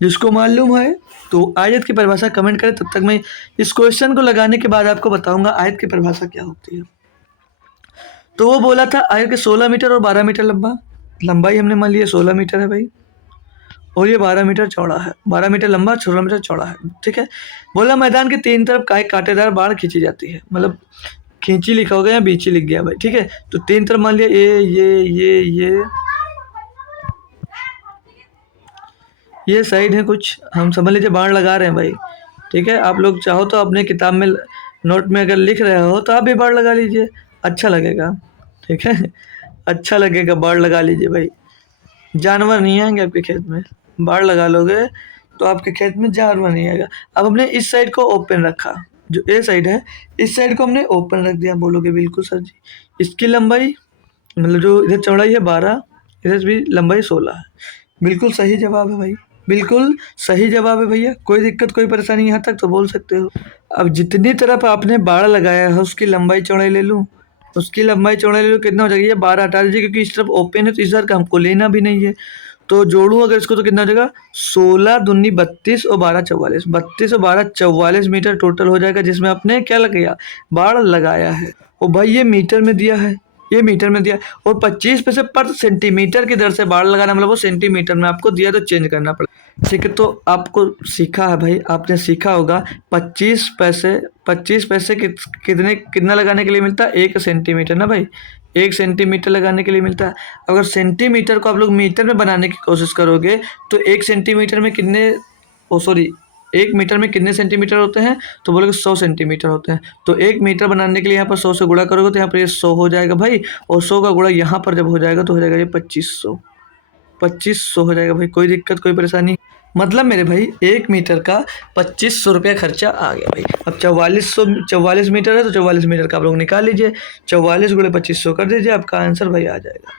जिसको मालूम है तो आयत की परिभाषा कमेंट करें, तब तक मैं इस क्वेश्चन को लगाने के बाद आपको बताऊंगा आयत की परिभाषा क्या होती है। तो वो बोला था आयत के 16 मीटर और 12 मीटर लंबाई हमने मान लिया 16 मीटर है भाई, और ये 12 मीटर चौड़ा है, 12 मीटर लंबा, 16 मीटर चौड़ा है। ठीक है, बोला मैदान के तीन तरफ कांटेदार बाढ़ खींची जाती है, मतलब खींची लिखा होगा या बीची लिख गया भाई। ठीक है, तो तीन तरफ मान लिया ये साइड है कुछ, हम समझ लीजिए बाढ़ लगा रहे हैं भाई। ठीक है, आप लोग चाहो तो अपने किताब में नोट में अगर लिख रहे हो तो आप भी बाढ़ लगा लीजिए, अच्छा लगेगा। ठीक है, अच्छा लगेगा, बाढ़ लगा लीजिए भाई। जानवर नहीं आएंगे आपके खेत में, बाढ़ लगा लोगे तो आपके खेत में जानवर नहीं आएगा। अब हमने इस साइड को ओपन रखा, जो ए साइड है इस साइड को हमने ओपन रख दिया। बोलोगे बिल्कुल सर जी। इसकी लंबाई मतलब जो इधर चौड़ाई है 12, इधर भी लंबाई 16 है। बिल्कुल सही जवाब है भाई, बिल्कुल सही जवाब है भैया। कोई दिक्कत कोई परेशानी यहाँ तक तो बोल सकते हो। अब जितनी तरफ आपने बाड़ लगाया है उसकी लंबाई चौड़ाई ले लूँ, उसकी लंबाई चौड़ाई ले लो, कितना हो जाएगा ये 12 हटा दीजिए क्योंकि इस तरफ ओपन है तो इस तरफ का हमको लेना भी नहीं है। तो जोड़ूँ अगर इसको तो कितना हो जाएगा 16 दूनी 32 और 12 44, 32 और 12 44 मीटर टोटल हो जाएगा, जिसमें आपने क्या लगाया बाड़ लगाया है। और भाई ये मीटर में दिया है, ये मीटर में दिया, और 25 पैसे पर सेंटीमीटर की दर से बाड़ लगाना, मतलब वो सेंटीमीटर में आपको दिया तो चेंज करना पड़ेगा। ठीक है, तो आपको सीखा है भाई, आपने सीखा होगा 25 पैसे कितना लगाने के लिए मिलता है 1 सेंटीमीटर ना भाई, 1 सेंटीमीटर लगाने के लिए मिलता है। अगर सेंटीमीटर को आप लोग मीटर में बनाने की कोशिश करोगे तो 1 सेंटीमीटर में कितने, ओ सॉरी 1 मीटर में कितने सेंटीमीटर होते हैं, तो बोलोगे 100 सेंटीमीटर होते हैं। तो 1 मीटर बनाने के लिए यहाँ पर 100 से गुणा करोगे तो यहाँ पर ये 100 हो जाएगा भाई, और 100 का गुणा यहाँ पर जब हो जाएगा तो हो जाएगा ये 2500 हो जाएगा भाई। कोई दिक्कत कोई परेशानी, मतलब मेरे भाई 1 मीटर का 2500 रुपया खर्चा आ गया भाई। अब 44 मीटर है तो 44 मीटर का आप लोग निकाल लीजिए, 44 गुणे 2500 कर दीजिए, आपका आंसर भाई आ जाएगा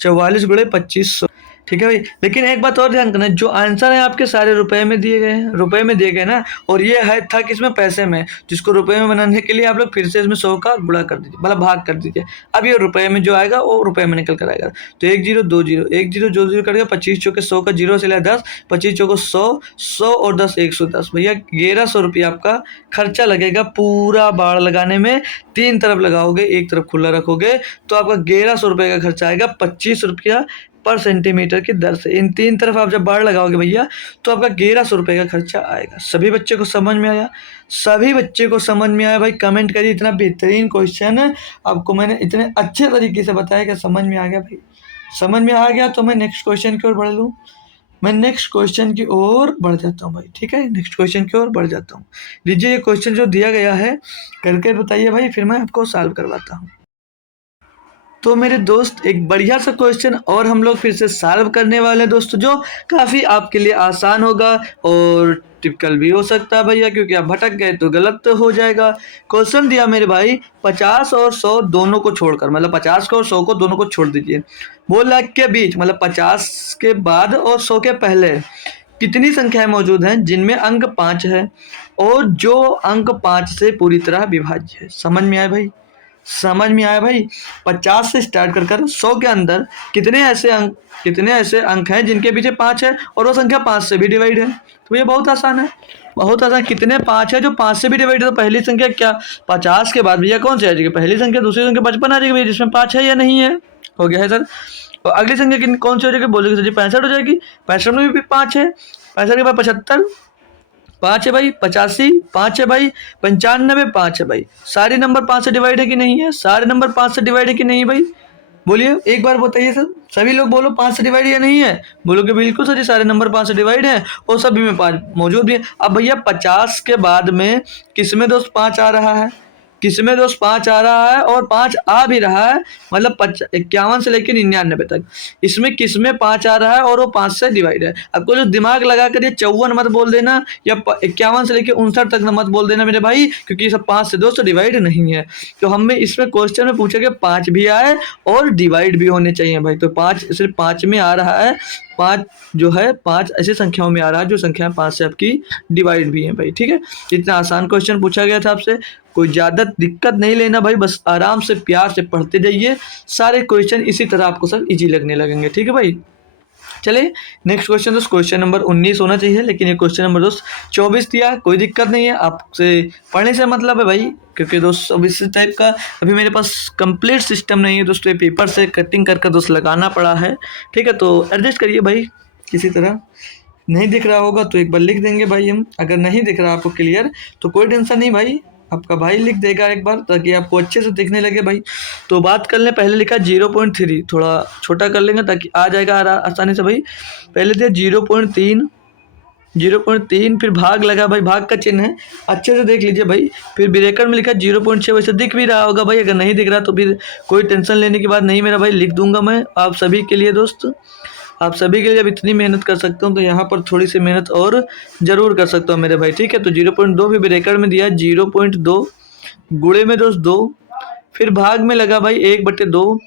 44 गुणे 2500। ठीक है भाई, लेकिन एक बात और ध्यान करना, जो आंसर है आपके सारे रुपए में दिए गए हैं, रुपए में दिए गए ना, और ये है था किसमें पैसे में, जिसको रुपए में बनाने के लिए आप लोग फिर से इसमें 100 का गुणा कर दीजिए, मतलब भाग कर दीजिए। अब ये रुपए में जो आएगा वो रुपए में निकल कर आएगा, तो 1 0 2 0 1 0 2 0 करेगा, 25 चौके 100 का 0 से लिया 10, 25 चौको 100, 100 और 10 110, भैया 1100 रुपया आपका खर्चा लगेगा पूरा बाड़ लगाने में। 3 तरफ लगाओगे, एक तरफ खुला रखोगे तो आपका 1100 रुपये का खर्चा आएगा 25 रुपया पर सेंटीमीटर की दर से। इन 3 तरफ आप जब बाड़ लगाओगे भैया तो आपका 1100 रुपये का खर्चा आएगा। सभी बच्चे को समझ में आया, सभी बच्चे को समझ में आया भाई, कमेंट करिए। इतना बेहतरीन क्वेश्चन है, आपको मैंने इतने अच्छे तरीके से बताया कि समझ में आ गया भाई। समझ में आ गया तो मैं नेक्स्ट क्वेश्चन की ओर बढ़ लूँ, मैं नेक्स्ट क्वेश्चन की ओर बढ़ जाता हूँ भाई। ठीक है, नेक्स्ट क्वेश्चन की ओर बढ़ जाता हूँ। लीजिए ये क्वेश्चन जो दिया गया है करके बताइए भाई, फिर मैं आपको सॉल्व करवाता हूँ। तो मेरे दोस्त एक बढ़िया सा क्वेश्चन और हम लोग फिर से सॉल्व करने वाले हैं दोस्तों, जो काफ़ी आपके लिए आसान होगा और टिपिकल भी हो सकता है भैया, क्योंकि आप भटक गए तो गलत हो जाएगा। क्वेश्चन दिया मेरे भाई 50 और 100 दोनों को छोड़कर, मतलब 50 को और 100 को दोनों को छोड़ दीजिए, 2 लाख के बीच मतलब 50 के बाद और 100 के पहले कितनी संख्याएं मौजूद हैं जिनमें अंक 5 है और जो अंक 5 से पूरी तरह विभाज्य है। समझ में आया भाई, समझ में आया भाई। 50 से स्टार्ट कर 100 के अंदर कितने ऐसे अंक हैं जिनके पीछे 5 है और वो संख्या 5 से भी डिवाइड है। तो ये बहुत आसान है, बहुत आसान। कितने 5 है जो 5 से भी डिवाइड है, तो पहली संख्या क्या 50 के बाद भैया कौन सी आ जाएगी, पहली संख्या, दूसरी संख्या 55 आ जाएगी भैया, जिसमें 5 है या नहीं है, हो गया है सर। और अगली संख्या कौन सी हो जाएगी, बोलोगे सर जी 65 हो जाएगी, 65 में भी 5 है, 65 के बाद 75 5 है भाई, 85 5 है भाई, 95 5 है भाई। सारे नंबर 5 से डिवाइड है कि नहीं है, सारे नंबर 5 से डिवाइड है कि नहीं भाई, बोलिए एक बार बताइए सर, सभी लोग बोलो 5 से डिवाइड या नहीं है, बोलोगे बिल्कुल सर जी सारे नंबर 5 से डिवाइड है और सभी में 5 मौजूद भी है। अब भैया 50 के बाद में किस में दोस्त 5 आ रहा है, किस में दोस्त 5 आ रहा है और 5 आ भी रहा है, मतलब 51 से लेकर 99 तक, इसमें किस में 5 आ रहा है और वो 5 से डिवाइड है। आपको जो दिमाग लगा कर ये 54 मत बोल देना या 51 से लेकर 59 तक मत बोल देना मेरे भाई, क्योंकि ये सब 5 से दोस्त डिवाइड नहीं है। तो हमें इसमें क्वेश्चन में पूछा कि 5 भी आए और डिवाइड भी होने चाहिए भाई, तो 5 सिर्फ 5 में आ रहा है, 5 जो है 5 ऐसी संख्याओं में आ रहा है जो संख्याएं 5 से आपकी डिवाइड भी हैं भाई। ठीक है, इतना आसान क्वेश्चन पूछा गया था आपसे, कोई ज़्यादा दिक्कत नहीं लेना भाई, बस आराम से प्यार से पढ़ते जाइए, सारे क्वेश्चन इसी तरह आपको सब इजी लगने लगेंगे। ठीक है भाई, चलिए नेक्स्ट क्वेश्चन दोस्त, क्वेश्चन नंबर 19 होना चाहिए, लेकिन ये क्वेश्चन नंबर दोस्त 24 दिया, कोई दिक्कत नहीं है, आपसे पढ़ने से मतलब है भाई, क्योंकि दोस्त अब इस टाइप का अभी मेरे पास कंप्लीट सिस्टम नहीं है दोस्तों, ये पेपर से कटिंग कर दोस्त लगाना पड़ा है। ठीक है, तो एडजस्ट करिए भाई किसी तरह। नहीं दिख रहा होगा तो एक बार लिख देंगे भाई हम, अगर नहीं दिख रहा आपको क्लियर तो कोई टेंशन नहीं भाई, आपका भाई लिख देगा एक बार ताकि आपको अच्छे से दिखने लगे भाई। तो बात कर लें, पहले लिखा 0.3, थोड़ा छोटा कर लेंगे ताकि आ जाएगा आसानी से भाई। पहले दिया 0.3, 0.3 फिर भाग लगा भाई, भाग का चिन्ह है, अच्छे से देख लीजिए भाई। फिर ब्रैकेट में लिखा 0.6, वैसे दिख भी रहा होगा भाई, अगर नहीं दिख रहा तो फिर कोई टेंशन लेने की बात नहीं मेरा भाई, लिख दूंगा मैं आप सभी के लिए दोस्त। आप सभी के लिए जब इतनी मेहनत कर सकता हूँ तो यहाँ पर थोड़ी सी मेहनत और ज़रूर कर सकता हूँ मेरे भाई, ठीक है। तो 0.2 फिर ब्रैकेट में दिया 0.2, गुणे में दोस्त 2, फिर भाग में लगा भाई 1/2,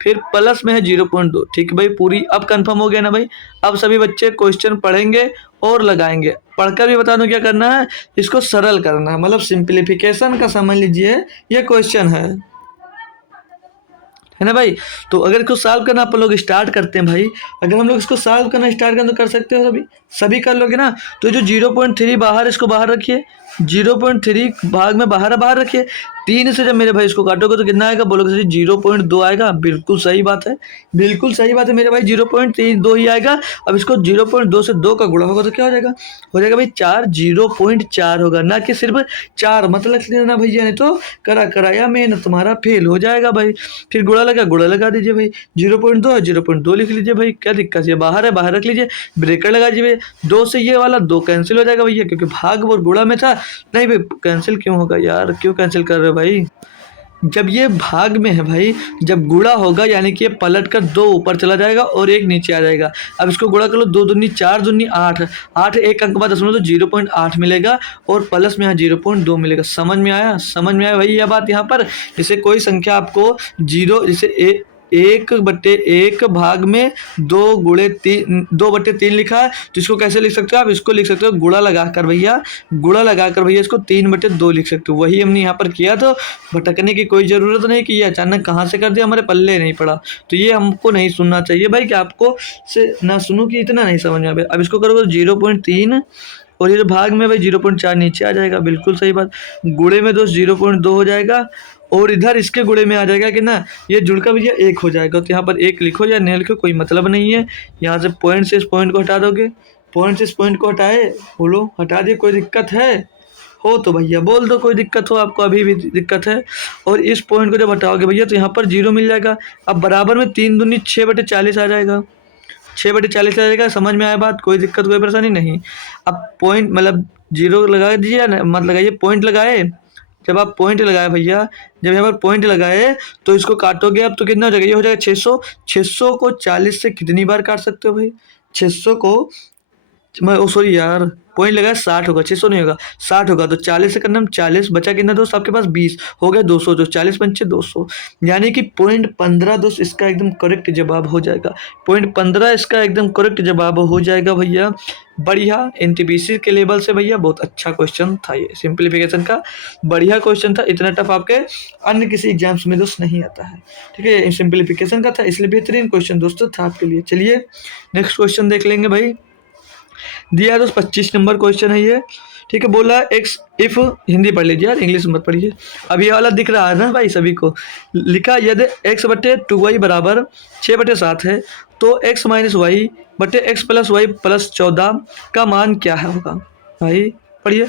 फिर प्लस में है 0.2, ठीक है भाई। पूरी अब कंफर्म हो गया ना भाई। अब सभी बच्चे क्वेश्चन पढ़ेंगे और लगाएंगे, पढ़कर भी बता दो क्या करना है, इसको सरल करना है, मतलब सिंप्लीफिकेशन का समझ लीजिए ये क्वेश्चन है ना भाई। तो अगर इसको सॉल्व करना आप लोग स्टार्ट करते हैं भाई, अगर हम लोग इसको सॉल्व करना स्टार्ट करें तो कर सकते हो सभी, सभी कर लोगे ना। तो जो 0.3 बाहर, इसको बाहर रखिए, 0.3 भाग में बाहर रखिए, 3 से जब मेरे भाई इसको काटोगे तो कितना आएगा, बोलोगे सर 0.2 आएगा, बिल्कुल सही बात है, बिल्कुल सही बात है मेरे भाई, 0.2 ही आएगा। अब इसको 0.2 से 2 का गुणा होगा तो क्या हो जाएगा भाई 4, 0.4 होगा, ना कि सिर्फ 4 मतलब लेना भैया, नहीं तो कराया मेहनत तुम्हारा फेल हो जाएगा भाई। फिर गुणा लगा दीजिए भाई, 0.2 है 0.2 लिख लीजिए भाई, क्या दिक्कत है, बाहर है बाहर रख लीजिए, ब्रेकर लगा दीजिए, 2 से ये वाला 2 कैंसिल हो जाएगा भैया, क्योंकि भाग और गुणा में था। नहीं भाई कैंसिल क्यों होगा यार, क्यों कैंसिल कर रहे हो भाई, जब ये भाग में है भाई, जब गुणा होगा यानी कि ये पलट कर 2 ऊपर चला जाएगा और 1 नीचे आ जाएगा। अब इसको गुणा कर लो, 2 दूनी 4, दूनी 8, 8 एक अंक बाद 10 तो 0.8 मिलेगा और प्लस में यहाँ 0.2 मिलेगा। समझ में आया, समझ में आया भाई यह बात। यहाँ पर जैसे कोई संख्या आपको 0 जैसे 1/1 भाग में 2/3 लिखा है, तो इसको कैसे लिख सकते हो आप, इसको लिख सकते हो गुणा लगाकर भैया, इसको 3/2 लिख सकते हो। वही हमने यहाँ पर किया, तो भटकने की कोई ज़रूरत नहीं कि ये अचानक कहाँ से कर दिया, हमारे पल्ले नहीं पड़ा। तो ये हमको नहीं सुनना चाहिए भाई, कि आपको से ना सुनो कि इतना नहीं समझ में आ। अब इसको करोगे 0.3 और ये भाग में भाई 0.4 नीचे आ जाएगा, बिल्कुल सही बात। गुणे में दोस्त 0.2 हो जाएगा और इधर इसके गुणे में आ जाएगा कि ना, ये जुड़कर भैया 1 हो जाएगा। तो यहाँ पर 1 लिखो या नहीं लिखो कोई मतलब नहीं है। यहाँ से पॉइंट से इस पॉइंट को हटा दोगे, पॉइंट से इस पॉइंट को हटाए, बोलो हटा दिए, कोई दिक्कत है हो तो भैया बोल दो, कोई दिक्कत हो आपको, अभी भी दिक्कत है। और इस पॉइंट को जब हटाओगे भैया तो यहाँ पर 0 मिल जाएगा। अब बराबर में 3 दूनी 6/40 आ जाएगा, 6/40 आ जाएगा। समझ में आया बात, कोई दिक्कत कोई परेशानी नहीं। अब पॉइंट मतलब 0 लगा दीजिए, मत लगाइए, पॉइंट लगाए। जब आप पॉइंट लगाए भैया, जब यहाँ पर पॉइंट लगाए तो इसको काटोगे अब तो कितना हो जाएगा, ये हो जाएगा 600। 600 को 40 से कितनी बार काट सकते हो भाई, 600 को सॉरी यार, पॉइंट लगाया 60 होगा, 600 नहीं होगा 60 होगा। तो 40 से करना, 40 बचा कितना दोस्त आपके पास 20 हो गया 200, जो 40 पंचे 200, यानी कि 0.15 दोस्त इसका एकदम करेक्ट जवाब हो जाएगा। 0.15 इसका एकदम करेक्ट जवाब हो जाएगा भैया। बढ़िया, एनटीपीसी के लेवल से भैया बहुत अच्छा क्वेश्चन था ये, सिंप्लीफिकेशन का बढ़िया क्वेश्चन था। इतना टफ आपके अन्य किसी एग्जाम्स में दोस्त नहीं आता है, ठीक है। सिंप्लीफिकेशन का था इसलिए बेहतरीन क्वेश्चन दोस्तों था आपके लिए। चलिए नेक्स्ट क्वेश्चन देख लेंगे भाई। दिया है दोस्त 25 नंबर क्वेश्चन है ये, ठीक है। बोला एक्स इफ, हिंदी पढ़ लीजिए यार, इंग्लिश मत पढ़िए। अब ये वाला दिख रहा है ना भाई सभी को, लिखा यदि x/2y बराबर 6/7 है तो x - y/x + y+14 का मान क्या है होगा। भाई पढ़िए।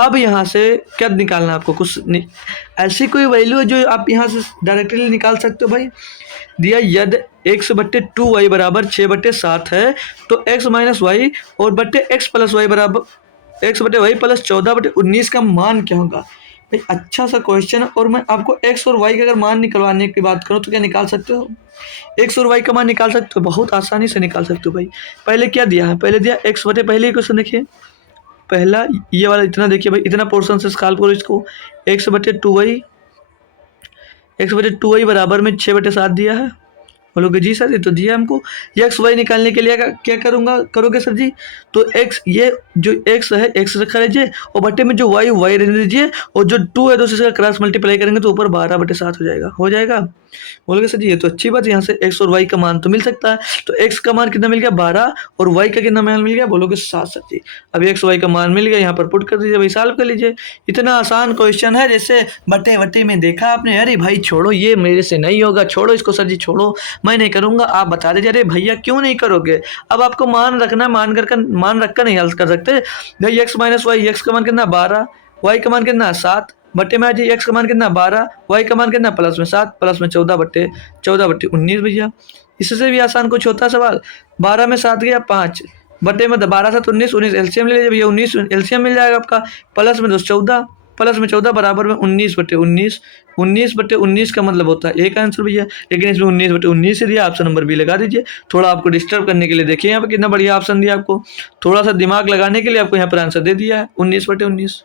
अब यहाँ से क्या निकालना है आपको, कुछ ऐसी कोई वैल्यू है जो आप यहाँ से डायरेक्टली निकाल सकते हो भाई। दिया यदि x/2y बराबर 6/7 है तो x - y और x + y बराबर x/y + 14/19 का मान क्या होगा। भाई अच्छा सा क्वेश्चन है, और मैं आपको x और y का अगर मान निकलवाने की बात करूँ तो क्या निकाल सकते हो, x और y का मान निकाल सकते हो, बहुत आसानी से निकाल सकते हो भाई। पहले क्या दिया है, पहले दिया पहले ही क्वेश्चन देखिए, पहला ये वाला इतना देखिए भाई, इतना पोर्शन से सॉल्व करो इसको। x/2y बराबर में 6/7 दिया है, बोलोगे जी सर ये तो दिया हमको। एक्स वाई निकालने के लिए क्या करोगे सर जी, तो एक्स, ये जो एक्स है एक्स रखा लीजिए और बट्टे में जो वाई रहने दीजिए, और जो 2 है तो इसका क्रॉस मल्टीप्लाई करेंगे तो ऊपर 12/7 हो जाएगा। बोलोगे सर जी ये तो अच्छी बात है, यहाँ से एक्स और वाई का मान तो मिल सकता है। तो एक्स का मान कितना मिल गया 12 और वाई का कितना मान मिल गया, बोलोगे 7 सर जी। अब एक्स वाई का मान मिल गया, यहाँ पर पुट कर दीजिए भाई, सॉल्व कर लीजिए। इतना आसान क्वेश्चन है, जैसे बट्टे में देखा आपने, अरे भाई छोड़ो ये मेरे से नहीं होगा, छोड़ो इसको सर जी छोड़ो, मैं नहीं करूँगा, आप बता दीजिए। अरे भैया क्यों नहीं करोगे? अब आपको मान रखना, मान रख कर नहीं हल कर सकते भाई। एक्स माइनस वाई, एक्स का मान कितना 12, वाई का मान कितना 7 बट्टे में आ जाइए, एक्स का मान कितना 12, वाई का मान कितना प्लस में 7 प्लस में 14 बट्टे 19 भैया। इससे भी आसान कुछ होता सवाल। 12 में 7 गया 5 बट्टे में 12 7 19, 19 एलसीएम ले लीजिए भैया, 19 एलसीएम मिल जाएगा आपका। प्लस में 14, प्लस में 14 बराबर में 19/19। 19/19 का मतलब होता है एक आंसर भैया, लेकिन इसमें 19/19 से दिया, ऑप्शन नंबर बी लगा दीजिए। थोड़ा आपको डिस्टर्ब करने के लिए देखिए यहाँ पे कितना बढ़िया ऑप्शन दिया आपको, थोड़ा सा दिमाग लगाने के लिए आपको यहाँ पर आंसर दे दिया है 19/19,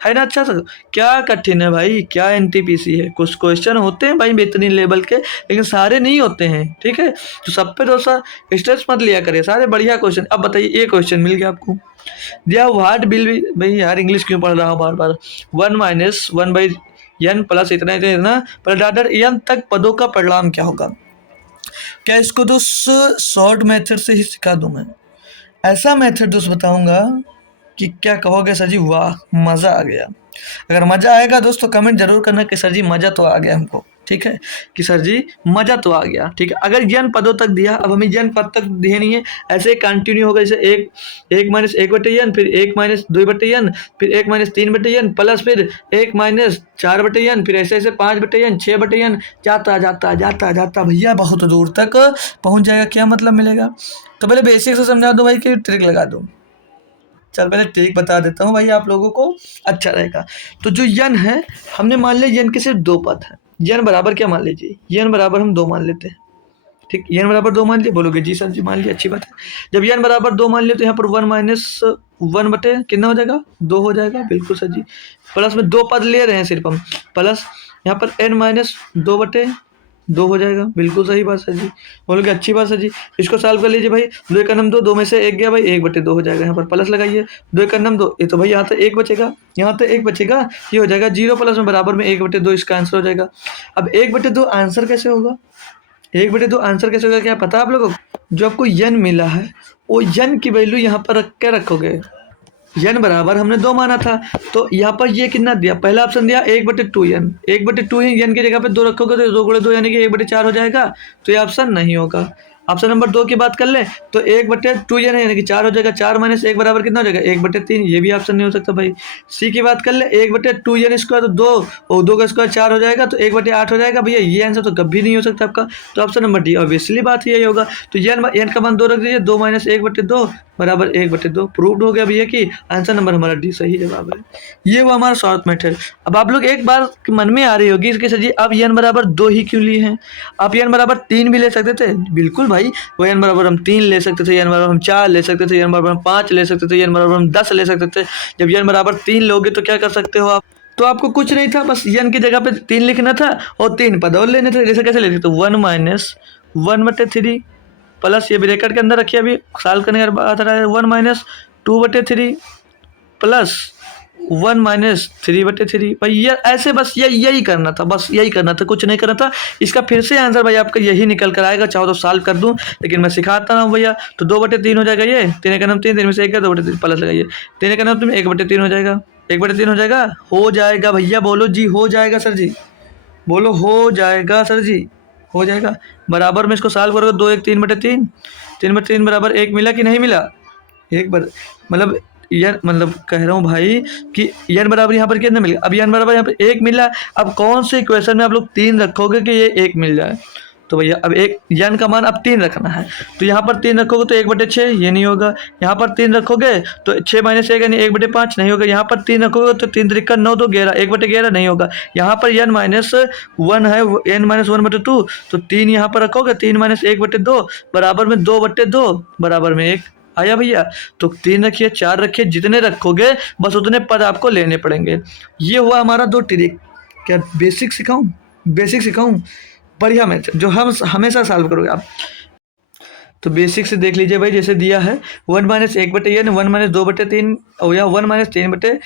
है ना। अच्छा सर, क्या कठिन है भाई, क्या एनटीपीसी है। कुछ क्वेश्चन होते हैं भाई बेहतरीन लेवल के, लेकिन सारे नहीं होते हैं, ठीक है। तो सब पे दोस्तों स्ट्रेस मत लिया करिए, सारे बढ़िया क्वेश्चन। अब बताइए, ये क्वेश्चन मिल गया आपको, दिया व्हाट विल बी, भाई यार इंग्लिश क्यों पढ़ रहा हूँ बार बार। 1 - 1/n प्लस इतना इतना इतना पर डाटर n तक पदों का परिणाम क्या होगा। क्या इसको दोस्त शॉर्ट मेथड से ही सिखा दूं मैं, ऐसा मेथड दोस्त बताऊंगा कि क्या कहोगे सर जी वाह मज़ा आ गया। अगर मज़ा आएगा दोस्तों कमेंट जरूर करना कि सर जी मज़ा तो आ गया हमको, ठीक है, कि सर जी मज़ा तो आ गया, ठीक है। अगर जन पदों तक दिया, अब हमें जन पद तक दिए नहीं है, ऐसे कंटिन्यू होगा, जैसे 1 - 1/n, फिर 1 - 2/n, फिर 1 - 3/n प्लस फिर 1 - 4/n, फिर ऐसे ऐसे 5/n 6/n जाता जाता जाता जाता भैया बहुत दूर तक पहुँच जाएगा। क्या मतलब मिलेगा? तो पहले बेसिक से समझा दो भाई कि ट्रिक लगा दो। चल पहले ट्रिक बता देता हूँ भाई आप लोगों को, अच्छा रहेगा। तो जो यन है, हमने मान लिया यन के सिर्फ 2 पद हैं। यन बराबर क्या मान लीजिए, यन बराबर हम 2 मान लेते हैं, ठीक। यन बराबर 2 मान लिए, बोलोगे जी सर जी मान लिया, अच्छी बात है। जब यन बराबर 2 मान लिए तो यहाँ पर 1 - 1 बटे कितना हो जाएगा 2 हो जाएगा, बिल्कुल सर जी। प्लस में 2 पद ले रहे हैं सिर्फ हम, प्लस यहाँ पर n - 2/2 हो जाएगा, बिल्कुल सही बात सर जी। बोलोगे अच्छी बात सर जी। इसको सॉल्व कर लीजिए भाई, 2 का नम 2, 2 में से 1 गया भाई, 1/2 हो जाएगा। यहाँ पर प्लस लगाइए, 2 का नम 2, ये तो भाई यहाँ तो 1 बचेगा, यहाँ तो 1 बचेगा, ये हो जाएगा 0 प्लस में बराबर में 1/2, इसका आंसर हो जाएगा। अब 1/2 आंसर कैसे होगा, 1/2 आंसर कैसे होगा क्या पता है आप लोगों को? जो आपको यन मिला है वो यन की वैल्यू यहाँ पर रख के रखोगे। यन बराबर हमने 2 माना था, तो यहाँ पर ये कितना दिया, पहला ऑप्शन दिया 1/2n, 1/2 यन की जगह पे 2 रखोगे तो 2 × 2 यानी कि 1/4 हो जाएगा, तो ये ऑप्शन नहीं होगा। ऑप्शन नंबर 2 की बात कर ले तो 1/2n यानी कि 4 हो जाएगा, 4 - 1 बराबर कितना हो जाएगा 1/3, ये भी ऑप्शन नहीं हो सकता भाई। सी की बात कर ले 1/2n स्क्वायर तो 2 और 2 का स्क्वायर 4 हो जाएगा, तो 1/8 हो जाएगा भैया, ये आंसर तो कभी नहीं हो सकता आपका। तो ऑप्शन नंबर डी ऑब्वियसली बात यही होगा। तो एन का मान 2 रख दीजिए, 2 - 1/2 बराबर 1/2, प्रूव्ड हो गया भैया कि आंसर नंबर हमारा डी सही जवाब है। ये वो हमारा शॉर्ट मेथड। अब आप लोग एक बार मन में आ रही होगी इसके सर जी अब एन बराबर 2 ही क्यों लिए हैं, आप एन बराबर 3 भी ले सकते थे, बिल्कुल भाई। वो एन बराबर हम 3 ले सकते थे, एन बराबर हम 4 ले सकते थे, एन बराबर हम 5 ले सकते थे, एन बराबर हम 10 ले सकते थे। जब एन बराबर 3 लोगे तो क्या कर सकते हो आप, तो आपको कुछ नहीं था, बस एन की जगह पे 3 लिखना था और 3 पद और लेने थे। जैसे कैसे लेते, तो 1 - 1/3 प्लस ये ब्रैकेट के अंदर रखिए, अभी सॉल्व करने के बाद आ रहा है 1 - 2/3 प्लस 1 - 3/3 भाई। ये ऐसे बस यही करना था, बस यही करना था, कुछ नहीं करना था। इसका फिर से आंसर भाई आपका यही निकल कर आएगा, चाहो तो सॉल्व कर दूं लेकिन मैं सिखाता हूँ भैया। तो 2/3 हो जाएगा, ये 3 का नाम 3, 3 में से 1 गया 2/3 प्लस लगाइए, 3 का नाम 3 1/3 हो जाएगा, 1/3 हो जाएगा भैया, बोलो जी हो जाएगा सर जी, बोलो हो जाएगा सर जी, हो जाएगा। बराबर में इसको सॉल्व करोगे 2 1 3/3, 3/3 बराबर 1 मिला कि नहीं मिला, एक बार मतलब यन मतलब कह रहा हूँ भाई कि यन बराबर यहाँ पर कितना मिलेगा, अब यन बराबर यहाँ पर 1 मिला। अब कौन से इक्वेशन में आप लोग 3 रखोगे कि ये 1 मिल जाए, तो भैया अब एक यन का मान अब 3 रखना है, तो यहाँ पर 3 रखोगे तो 1/6 ये नहीं होगा, यहाँ पर 3 रखोगे तो 6 - 1 यानी 1/5 नहीं होगा, यहाँ पर 3 रखोगे तो 3 3 9 2 11 1/11 नहीं होगा, यहाँ पर n - 1 है, n - 1/2 तो 3 यहाँ पर रखोगे, 3 - 1/2 बराबर में 2/2 बराबर में 1 आया भैया। तो 3 रखिए 4 रखिए, जितने रखोगे बस उतने पद आपको लेने पड़ेंगे। ये हुआ हमारा 2 ट्रिक। क्या बेसिक सिखाऊं, बेसिक सिखाऊं, बढ़िया मैथ जो हम हमेशा सॉल्व करोगे आप। तो बेसिक से देख लीजिए भाई, जैसे दिया है 1 - 1/n 1 - 2/3 और या 1 - 3/3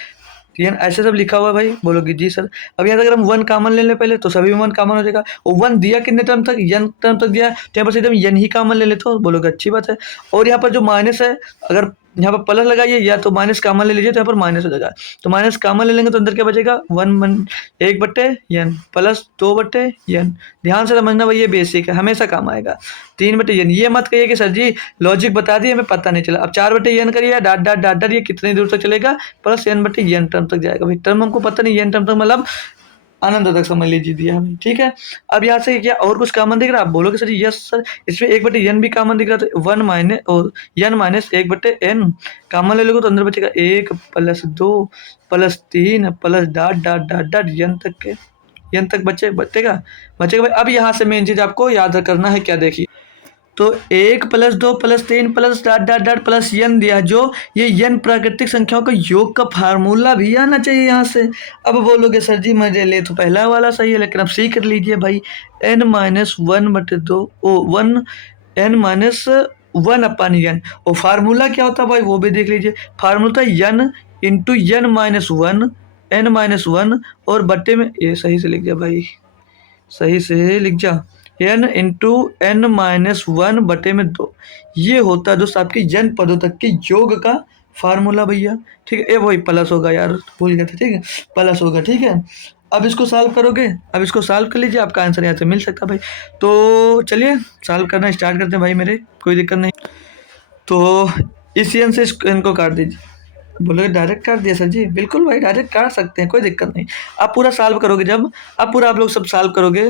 ऐसे सब लिखा हुआ है भाई, बोलोगे जी सर। अब यहाँ अगर हम 1 कॉमन ले लें पहले तो सभी में 1 कॉमन हो जाएगा, और 1 दिया कितने टर्म तक, n टर्म तक दिया, तो यहाँ पर सीधे हम n ही कॉमन ले लेते हो, बोलोगे अच्छी बात है। और यहाँ पर जो माइनस है, अगर यहाँ पर प्लस लगाइए या तो माइनस कॉमन ले लीजिए तो यहाँ पर माइनस हो जाएगा। तो माइनस कॉमन ले लेंगे तो अंदर क्या बचेगा 1/n प्लस 2/n। ध्यान से समझना भाई, ये बेसिक है, हमेशा काम आएगा। 3/n। ये मत कहिए कि सर जी लॉजिक बता दिए हमें पता नहीं चला। अब 4/n करिए, डाट डाट डाट डाट, ये कितनी दूर तक चलेगा प्लस n/n टर्म तक जाएगा। भाई टर्म हमको पता नहीं, n टर्म तक मतलब अनंत तक समझ लीजिए दिया हमें, ठीक है। अब यहाँ से क्या और कुछ कॉमन दिख रहा है? आप बोलोगे सर यस सर, इसमें 1/n भी कॉमन दिख रहा था, 1 माइनस और n माइनस 1/n कॉमन ले लोगे तो अंदर बचेगा 1 + 2 + 3 plus dot dot dot dot n तक बचेगा भाई। अब यहाँ से मेन चीज आपको याद करना है, क्या देखिए, तो 1 + 2 + 3 plus dot dot dot plus n दिया, जो ये n प्राकृतिक संख्याओं का योग का फार्मूला भी आना चाहिए यहाँ से। अब बोलोगे सर जी मेरे लिए तो पहला वाला सही है, लेकिन अब सी कर लीजिए भाई, n-1/2 n-1/n और फार्मूला क्या होता है भाई वो भी देख लीजिए। फार्मूला था n × n-1 और बट्टे में, ये सही से लिख जा भाई, सही से लिख जा, n × n-1/2 ये होता है दोस्त आपके n पदों तक के योग का फार्मूला भैया, ठीक है। ये वही प्लस होगा यार, भूल गए थे, ठीक है, प्लस होगा, ठीक है। अब इसको सॉल्व करोगे, अब इसको सॉल्व कर लीजिए, आपका आंसर यहाँ से मिल सकता है भाई। तो चलिए सॉल्व करना स्टार्ट करते हैं भाई मेरे, कोई दिक्कत नहीं। तो इस n से इनको काट दीजिए। बोलोगे डायरेक्ट काट दिया सर जी, बिल्कुल भाई डायरेक्ट काट सकते हैं, कोई दिक्कत नहीं। आप पूरा सॉल्व करोगे, जब आप पूरा आप लोग सब सॉल्व करोगे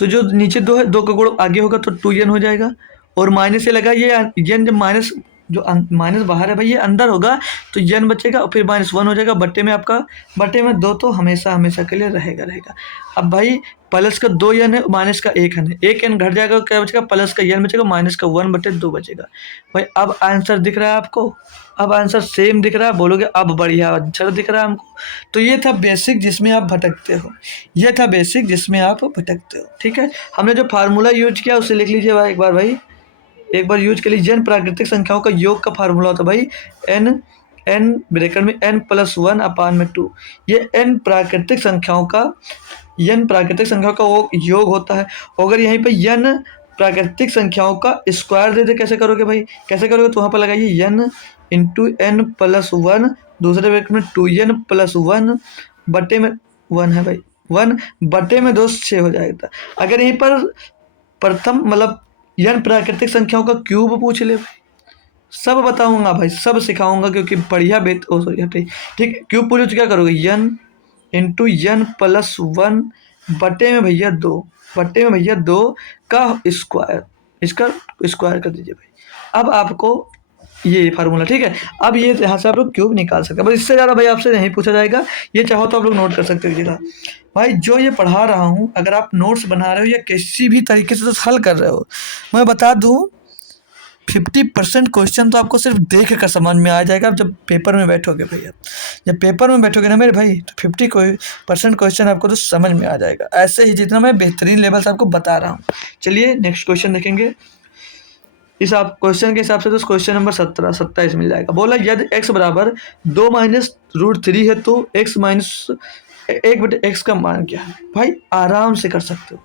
तो जो नीचे 2 है, 2 का गुण आगे होगा तो 2n हो जाएगा, और माइनस से लगा ये n, जब माइनस जो माइनस बाहर है भाई ये अंदर होगा तो n बचेगा और फिर -1 हो जाएगा। बट्टे में आपका, बट्टे में 2 तो हमेशा हमेशा के लिए रहेगा। अब भाई प्लस का 2n है, माइनस का 1n है, 1n घट जाएगा, क्या बचेगा प्लस का n बचेगा, माइनस का 1/2 बचेगा भाई। अब आंसर दिख रहा है आपको, अब आंसर सेम दिख रहा है, बोलोगे अब बढ़िया आंसर दिख रहा है हमको। तो ये था बेसिक जिसमें आप भटकते हो, ये था बेसिक जिसमें आप भटकते हो, ठीक है। हमने जो फार्मूला यूज किया उसे लिख लीजिए भाई, एक बार यूज कर लीजिए। n प्राकृतिक संख्याओं का योग का फार्मूला होता है भाई n ब्रैकेट में n+1/2। ये n प्राकृतिक संख्याओं का वो योग होता है। अगर यहीं पे n प्राकृतिक संख्याओं का स्क्वायर दे दे, कैसे करोगे भाई, कैसे करोगे, तो वहाँ पर लगाइए n × n+1, दूसरे ब्रैकेट में 2n+1 बटे में 1 है भाई, 1/2 6 हो जाएगा। अगर यहीं पर प्रथम मतलब n प्राकृतिक संख्याओं का क्यूब पूछ ले भाई, सब बताऊंगा भाई, सब सिखाऊंगा, क्योंकि बढ़िया ठीक, क्यूब पूछो तो क्या करोगे, n × n+1 बटे में भैया 2 का स्क्वायर, इसका स्क्वायर कर दीजिए भाई। अब आपको ये फार्मूला, ठीक है। अब ये यहाँ से आप लोग क्यूब निकाल सकते हैं, बस इससे ज़्यादा भाई आपसे नहीं पूछा जाएगा। ये चाहो तो आप लोग नोट कर सकते हो भाई, जो ये पढ़ा रहा हूँ, अगर आप नोट्स बना रहे हो या किसी भी तरीके से हल कर रहे हो, मैं बता दूँ 50% क्वेश्चन तो आपको सिर्फ देख कर समझ में आ जाएगा। जब पेपर में बैठोगे भैया, जब पेपर में बैठोगे ना मेरे भाई, तो 50% क्वेश्चन आपको तो समझ में आ जाएगा, ऐसे ही जितना मैं बेहतरीन लेवल से आपको बता रहा हूँ। चलिए नेक्स्ट क्वेश्चन देखेंगे। इस आप क्वेश्चन के हिसाब से तो क्वेश्चन नंबर 27 मिल जाएगा। बोला यदि x बराबर 2 - √3 है तो x माइनस 1/x का मान क्या है? भाई आराम से कर सकते हो,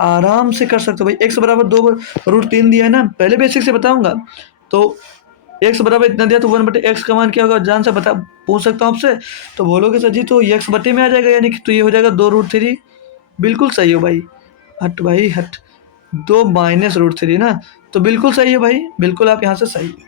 आराम से कर सकते हो भाई। x बराबर 2 √3 दिया है ना, पहले बेसिक से बताऊंगा। तो x बराबर इतना दिया तो 1/x का मान क्या होगा, जान से बता पूछ सकता हूँ आपसे। तो बोलोगे सर जी तो x बटे में आ जाएगा, यानी कि तो ये हो जाएगा 2 √3। बिल्कुल सही हो भाई, हट भाई हट, 2 - √3 ना, तो बिल्कुल सही है भाई, बिल्कुल आप यहाँ से सही है।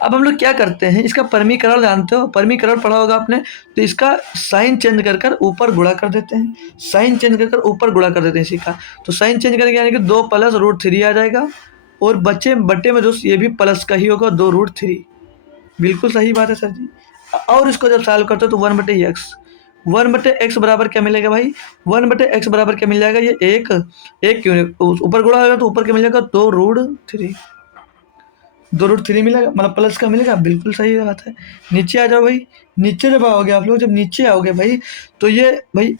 अब हम लोग क्या करते हैं, इसका परमीकरण जानते हो, परमीकरण पढ़ा होगा आपने, तो इसका साइन चेंज कर कर ऊपर गुणा कर देते हैं, साइन चेंज कर कर ऊपर गुणा कर देते हैं इसी का। तो साइन चेंज करके यानी कि 2 + √3 आ जाएगा, और बट्टे में दोस्त ये भी प्लस का ही होगा, 2 √3। बिल्कुल सही बात है सर जी। और इसको जब सॉल्व करते हो तो 1/x, 1/x बराबर क्या मिलेगा भाई, 1/x बराबर क्या मिल जाएगा, ये एक क्यों ऊपर गुणा होगा तो ऊपर क्या मिल जाएगा, 2 √3, 2 √3 मिलेगा, मतलब प्लस का मिलेगा, बिल्कुल सही बात है। नीचे आ जाओ भाई, नीचे जब आओगे आप लोग, जब नीचे आओगे भाई, तो ये भाई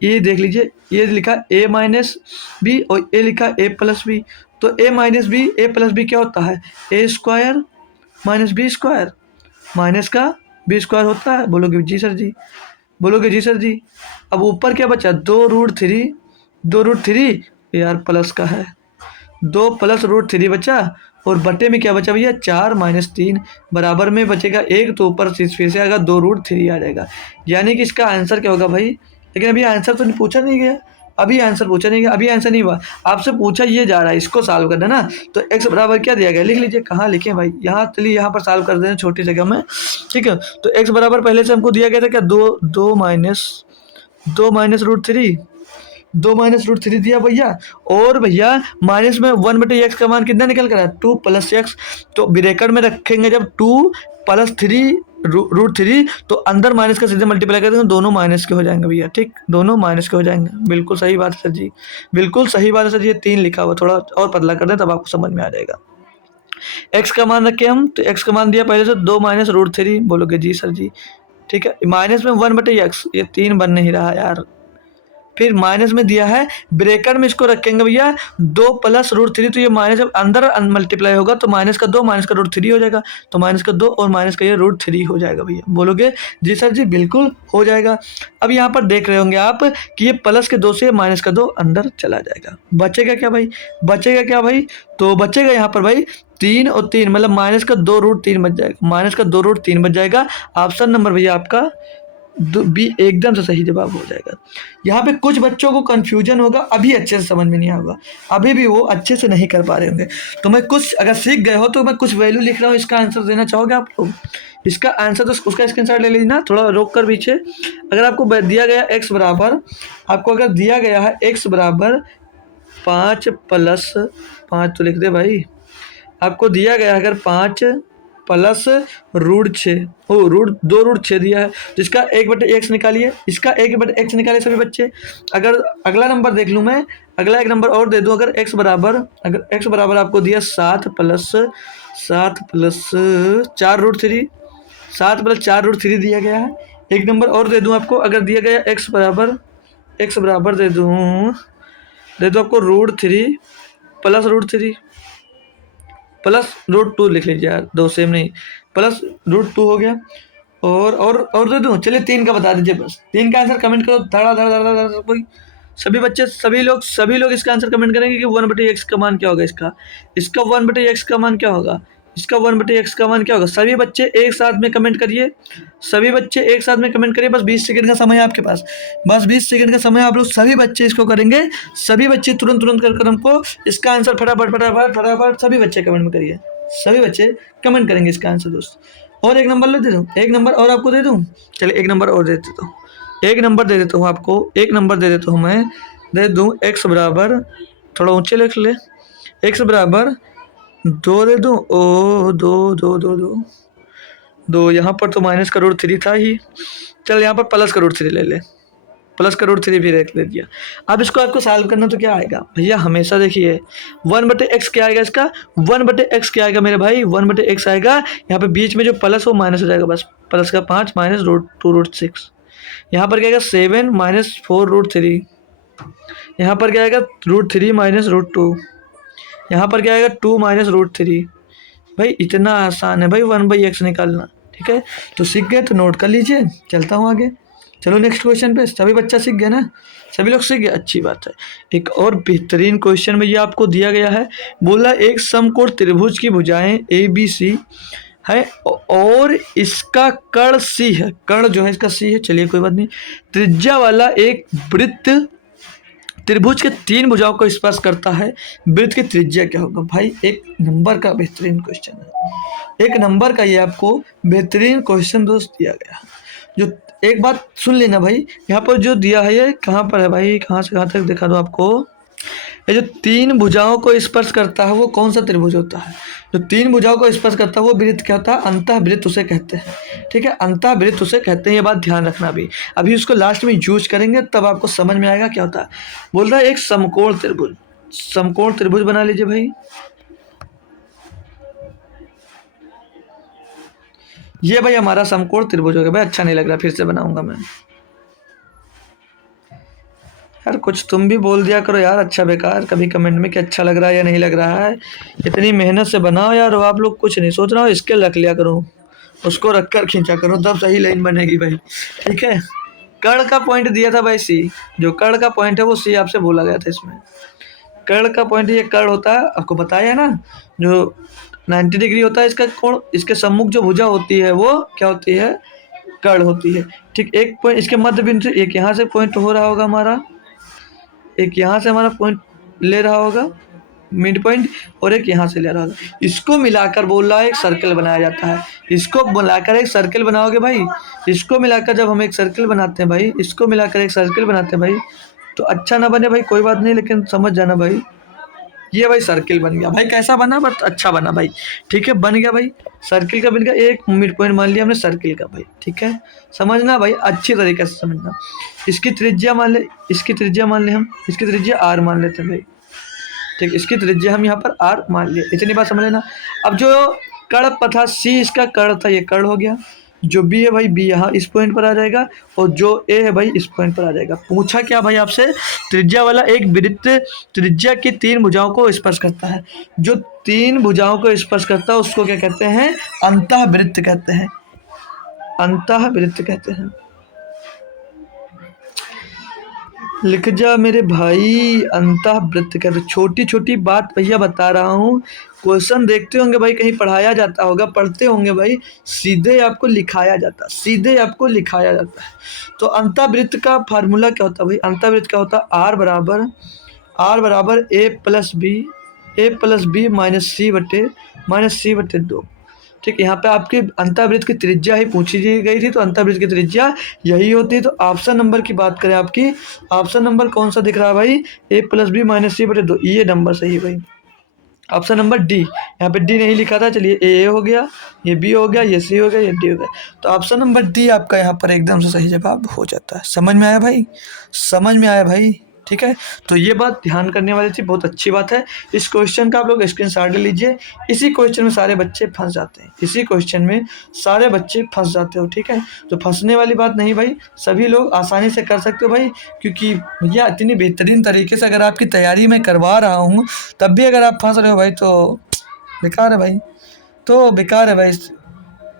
ये देख लीजिए, ये लिखा a - b और ये लिखा a + b। तो a - b, a + b क्या होता है, a² - b², माइनस का b² होता है। बोलोगे जी सर जी, बोलोगे जी सर जी। अब ऊपर क्या बचा, 2 √3, 2 √3 यार प्लस का है, 2 + √3 बचा, और बटे में क्या बचा भैया 4 माइनस 3 बराबर में बचेगा 1, तो ऊपर से फिर से आएगा 2√3 आ जाएगा। यानी कि इसका आंसर क्या होगा भाई, लेकिन अभी आंसर तो पूछा नहीं गया, अभी आंसर पूछा नहीं गया, अभी आंसर नहीं हुआ, आपसे पूछा ये जा रहा है इसको सॉल्व करना ना। तो x बराबर क्या दिया गया, लिख लीजिए, कहाँ लिखें भाई, यहाँ चलिए यहाँ पर सॉल्व कर दें छोटी जगह में, ठीक है। तो x बराबर पहले से हमको दिया गया था क्या, 2 माइनस √3, 2 - √3 दिया भैया। और भैया माइनस में 1/x का मान कितना निकल कर आया, 2 + x। तो ब्रैकेट में रखेंगे जब 2 + 3 √3, तो अंदर माइनस का सीधे मल्टीप्लाई कर देंगे, दोनों माइनस के हो जाएंगे भैया, ठीक, दोनों माइनस के हो जाएंगे। बिल्कुल सही बात है सर जी, बिल्कुल सही बात है सर जी। ये 3 लिखा हुआ, थोड़ा और पतला कर दें तब आपको समझ में आ जाएगा। x का मान रखे हम, तो x का मान दिया पहले से 2 - √3, बोलोगे जी सर जी, ठीक है। माइनस में 1/x, ये 3 बन नहीं रहा यार। फिर माइनस में दिया है, ब्रैकेट में इसको रखेंगे भैया 2 + √3, तो ये माइनस अंदर मल्टीप्लाई होगा, तो माइनस का 2 माइनस का √3 हो जाएगा, तो माइनस का 2 और माइनस का ये √3 हो जाएगा भैया। बोलोगे जी सर जी, बिल्कुल हो जाएगा। अब यहाँ पर देख रहे होंगे आप कि ये प्लस के 2 से माइनस का 2 अंदर चला जाएगा। बचेगा क्या भाई, बचेगा क्या भाई, तो बचेगा यहाँ पर भाई 3 और 3, मतलब माइनस का 2√3 बच जाएगा, माइनस का 2√3 बच जाएगा। ऑप्शन नंबर भैया आपका बी एकदम से सही जवाब हो जाएगा। यहाँ पे कुछ बच्चों को कंफ्यूजन होगा, अभी अच्छे से समझ में नहीं आएगा, अभी भी वो अच्छे से नहीं कर पा रहे होंगे। तो मैं कुछ, अगर सीख गए हो तो मैं कुछ वैल्यू लिख रहा हूँ, इसका आंसर देना चाहोगे आप लोग, इसका आंसर तो उसका स्क्रीनशॉट ले लीजिए ना, थोड़ा रोक कर पीछे। अगर आपको दिया गया x बराबर, आपको अगर दिया गया है x बराबर 5 + 5, तो लिख दे भाई, आपको दिया गया है अगर 5 + √6, ओ √2√6 दिया है, तो इसका 1/x निकालिए, इसका 1/x निकालिए सभी बच्चे। अगर अगला नंबर देख लूँ मैं, अगला एक नंबर और दे दूँ, अगर x बराबर आपको दिया 7 + 4√3, 7 + 4√3 दिया गया है। एक नंबर और दे दूँ आपको, अगर दिया गया x बराबर दे दूँ आपको √3 + √3 +√2 लिख लीजिए यार, 2 सेम नहीं, +√2 हो गया। और दे दूँ, चलिए 3 का बता दीजिए बस, 3 का आंसर कमेंट करो, धड़ा धड़ा धड़ा धड़ा कोई, सभी बच्चे सभी लोग इसका आंसर कमेंट करेंगे कि 1/x का मान क्या होगा, इसका 1/x का मान क्या होगा, इसका 1/x का मान क्या होगा। सभी बच्चे एक साथ में कमेंट करिए, सभी बच्चे एक साथ में कमेंट करिए, बस 20 सेकंड का समय है आपके पास, बस 20 सेकंड का समय आप लोग सभी बच्चे इसको करेंगे, सभी बच्चे तुरंत कर हमको इसका आंसर फटाफट सभी बच्चे कमेंट में करिए, सभी बच्चे कमेंट करेंगे इसका आंसर दोस्त। और एक नंबर दे दूँ, एक नंबर और आपको दे दूँ, चलिए एक नंबर और दे देता हूँ, एक नंबर दे देता हूँ आपको, एक नंबर दे देता हूँ मैं, दे दूँ x बराबर, थोड़ा ऊंचे लिख ले, x बराबर 2 दे दूँ, ओ 2 यहाँ पर तो माइनस का √3 था ही, चल यहाँ पर प्लस का √3 ले ले, प्लस का √3 भी रख ले दिया। अब इसको आपको सॉल्व करना तो क्या आएगा भैया, हमेशा देखिए 1/x क्या आएगा, इसका 1/x क्या आएगा मेरे भाई, 1/x आएगा, यहाँ पे बीच में जो प्लस हो माइनस हो जाएगा, बस प्लस का 5 माइनस √2√6, यहाँ पर क्या आएगा 7 - 4√3, यहाँ पर क्या आएगा √3 - √2, यहाँ पर क्या आएगा 2 - √3। भाई इतना आसान है भाई 1/x निकालना, ठीक है। तो सीख गए तो नोट कर लीजिए, चलता हूँ आगे। चलो नेक्स्ट क्वेश्चन पे, सभी बच्चा सीख गया ना, सभी लोग सीख गए, अच्छी बात है। एक और बेहतरीन क्वेश्चन भैया आपको दिया गया है, बोला एक समकोण त्रिभुज की भुजाएं ABC है और इसका कर्ण C है, कर्ण जो है इसका C है, चलिए कोई बात नहीं, त्रिज्या वाला एक वृत्त त्रिभुज के 3 भुजाओं को स्पर्श करता है, वृत्त की त्रिज्या क्या होगा। भाई एक नंबर का बेहतरीन क्वेश्चन है, एक नंबर का ये आपको बेहतरीन क्वेश्चन दोस्त दिया गया। जो एक बात सुन लेना भाई, यहाँ पर जो दिया है ये कहाँ पर है भाई, कहाँ से कहाँ तक दिखा दो आपको, ये जो 3 भुजाओं को स्पर्श करता है वो कौन सा त्रिभुज होता है, जो 3 भुजाओं को स्पर्श करता है वो वृत्त क्या होता है, अंतःवृत्त उसे कहते हैं, ठीक है, अंतःवृत्त उसे कहते हैं, ये बात ध्यान रखना। अभी उसको लास्ट में यूज करेंगे तब आपको समझ में आएगा क्या होता है। बोल रहा है एक समकोण त्रिभुज बना लीजिए भाई, ये भाई हमारा समकोण त्रिभुज हो गया भाई, अच्छा नहीं लग रहा, फिर से बनाऊंगा मैं यार, कुछ तुम भी बोल दिया करो यार, अच्छा बेकार कभी कमेंट में कि अच्छा लग रहा है या नहीं लग रहा है, इतनी मेहनत से बनाओ यार, आप लोग कुछ नहीं सोच रहा हो, स्केल रख लिया करो, उसको रख कर खींचा करो, तब सही लाइन बनेगी भाई, ठीक है। कर्ण का पॉइंट दिया था भाई C, जो कर्ण का पॉइंट है वो C आपसे बोला गया था इसमें, कर्ण का पॉइंट ये कर्ण होता है, आपको बताया है ना, जो 90 डिग्री होता है इसका कोण, इसके सम्मुख जो भुजा होती है वो क्या होती है, कर्ण होती है। ठीक, एक पॉइंट इसके मध्य बिंदु, एक यहाँ से पॉइंट हो रहा होगा हमारा, एक यहाँ से हमारा पॉइंट ले रहा होगा मिड पॉइंट, और एक यहाँ से ले रहा होगा, इसको मिलाकर बोल रहा है एक सर्कल बनाया जाता है। इसको मिलाकर एक सर्कल बनाओगे भाई, इसको मिलाकर जब हम एक सर्कल बनाते हैं भाई, इसको मिलाकर एक सर्कल बनाते हैं भाई, तो अच्छा ना बने भाई कोई बात नहीं, लेकिन समझ जाना भाई, ये भाई सर्किल बन गया भाई, कैसा बना बट अच्छा बना भाई। ठीक है, बन गया भाई, सर्किल का बन गया, एक मिड पॉइंट मान लिया हमने सर्किल का भाई। ठीक है, समझना भाई, अच्छी तरीके से समझना। इसकी त्रिज्या मान ले, इसकी त्रिज्या मान ले, हम इसकी त्रिज्या आर मान लेते हैं भाई। ठीक, इसकी त्रिज्या हम यहाँ पर आर मान लिया, इतनी बात समझ लेना। अब जो कर्ण था सी, इसका कर्ण था, ये कर्ण हो गया। जो बी है भाई, बी यहाँ इस पॉइंट पर आ जाएगा, और जो ए है भाई इस पॉइंट पर आ जाएगा। पूछा क्या भाई आपसे, त्रिज्या वाला एक वृत्त त्रिज्या की 3 भुजाओं को स्पर्श करता है। जो 3 भुजाओं को स्पर्श करता है उसको क्या कहते हैं, अंतःवृत्त कहते हैं, अंतःवृत्त कहते हैं। लिख जा मेरे भाई, अंतःवृत्त कहते। छोटी छोटी बात भैया बता रहा हूँ, क्वेश्चन देखते होंगे भाई, कहीं पढ़ाया जाता होगा, पढ़ते होंगे भाई, सीधे आपको लिखाया जाता, सीधे आपको लिखाया जाता है। तो अंतःवृत्त का फार्मूला क्या होता है भाई, अंतःवृत्त क्या होता है, आर बराबर ए प्लस बी माइनस सी बटे 2। ठीक, यहाँ पे आपकी अंतःवृत्त की त्रिज्या ही पूछी गई थी, तो अंतःवृत्त की त्रिज्या यही होती है। तो ऑप्शन नंबर की बात करें, आपकी ऑप्शन नंबर कौन सा दिख रहा है भाई, ए प्लस बी माइनस सी बटे 2, ये नंबर सही है भाई। ऑप्शन नंबर डी, यहाँ पे डी नहीं लिखा था, चलिए ए हो गया, ये बी हो गया, ये सी हो गया, ये डी हो गया। तो ऑप्शन नंबर डी आपका यहाँ पर एकदम से सही जवाब हो जाता है। समझ में आया भाई, समझ में आया भाई। ठीक है, तो ये बात ध्यान करने वाली थी, बहुत अच्छी बात है। इस क्वेश्चन का आप लोग स्क्रीनशॉट ले लीजिए। इसी क्वेश्चन में सारे बच्चे फंस जाते हैं, इसी क्वेश्चन में सारे बच्चे फंस जाते हो। ठीक है, तो फंसने वाली बात नहीं भाई, सभी लोग आसानी से कर सकते हो भाई, क्योंकि भैया इतनी बेहतरीन तरीके से अगर आपकी तैयारी मैं करवा रहा हूँ, तब भी अगर आप फंस रहे हो भाई तो बेकार है भाई, तो बेकार है भाई।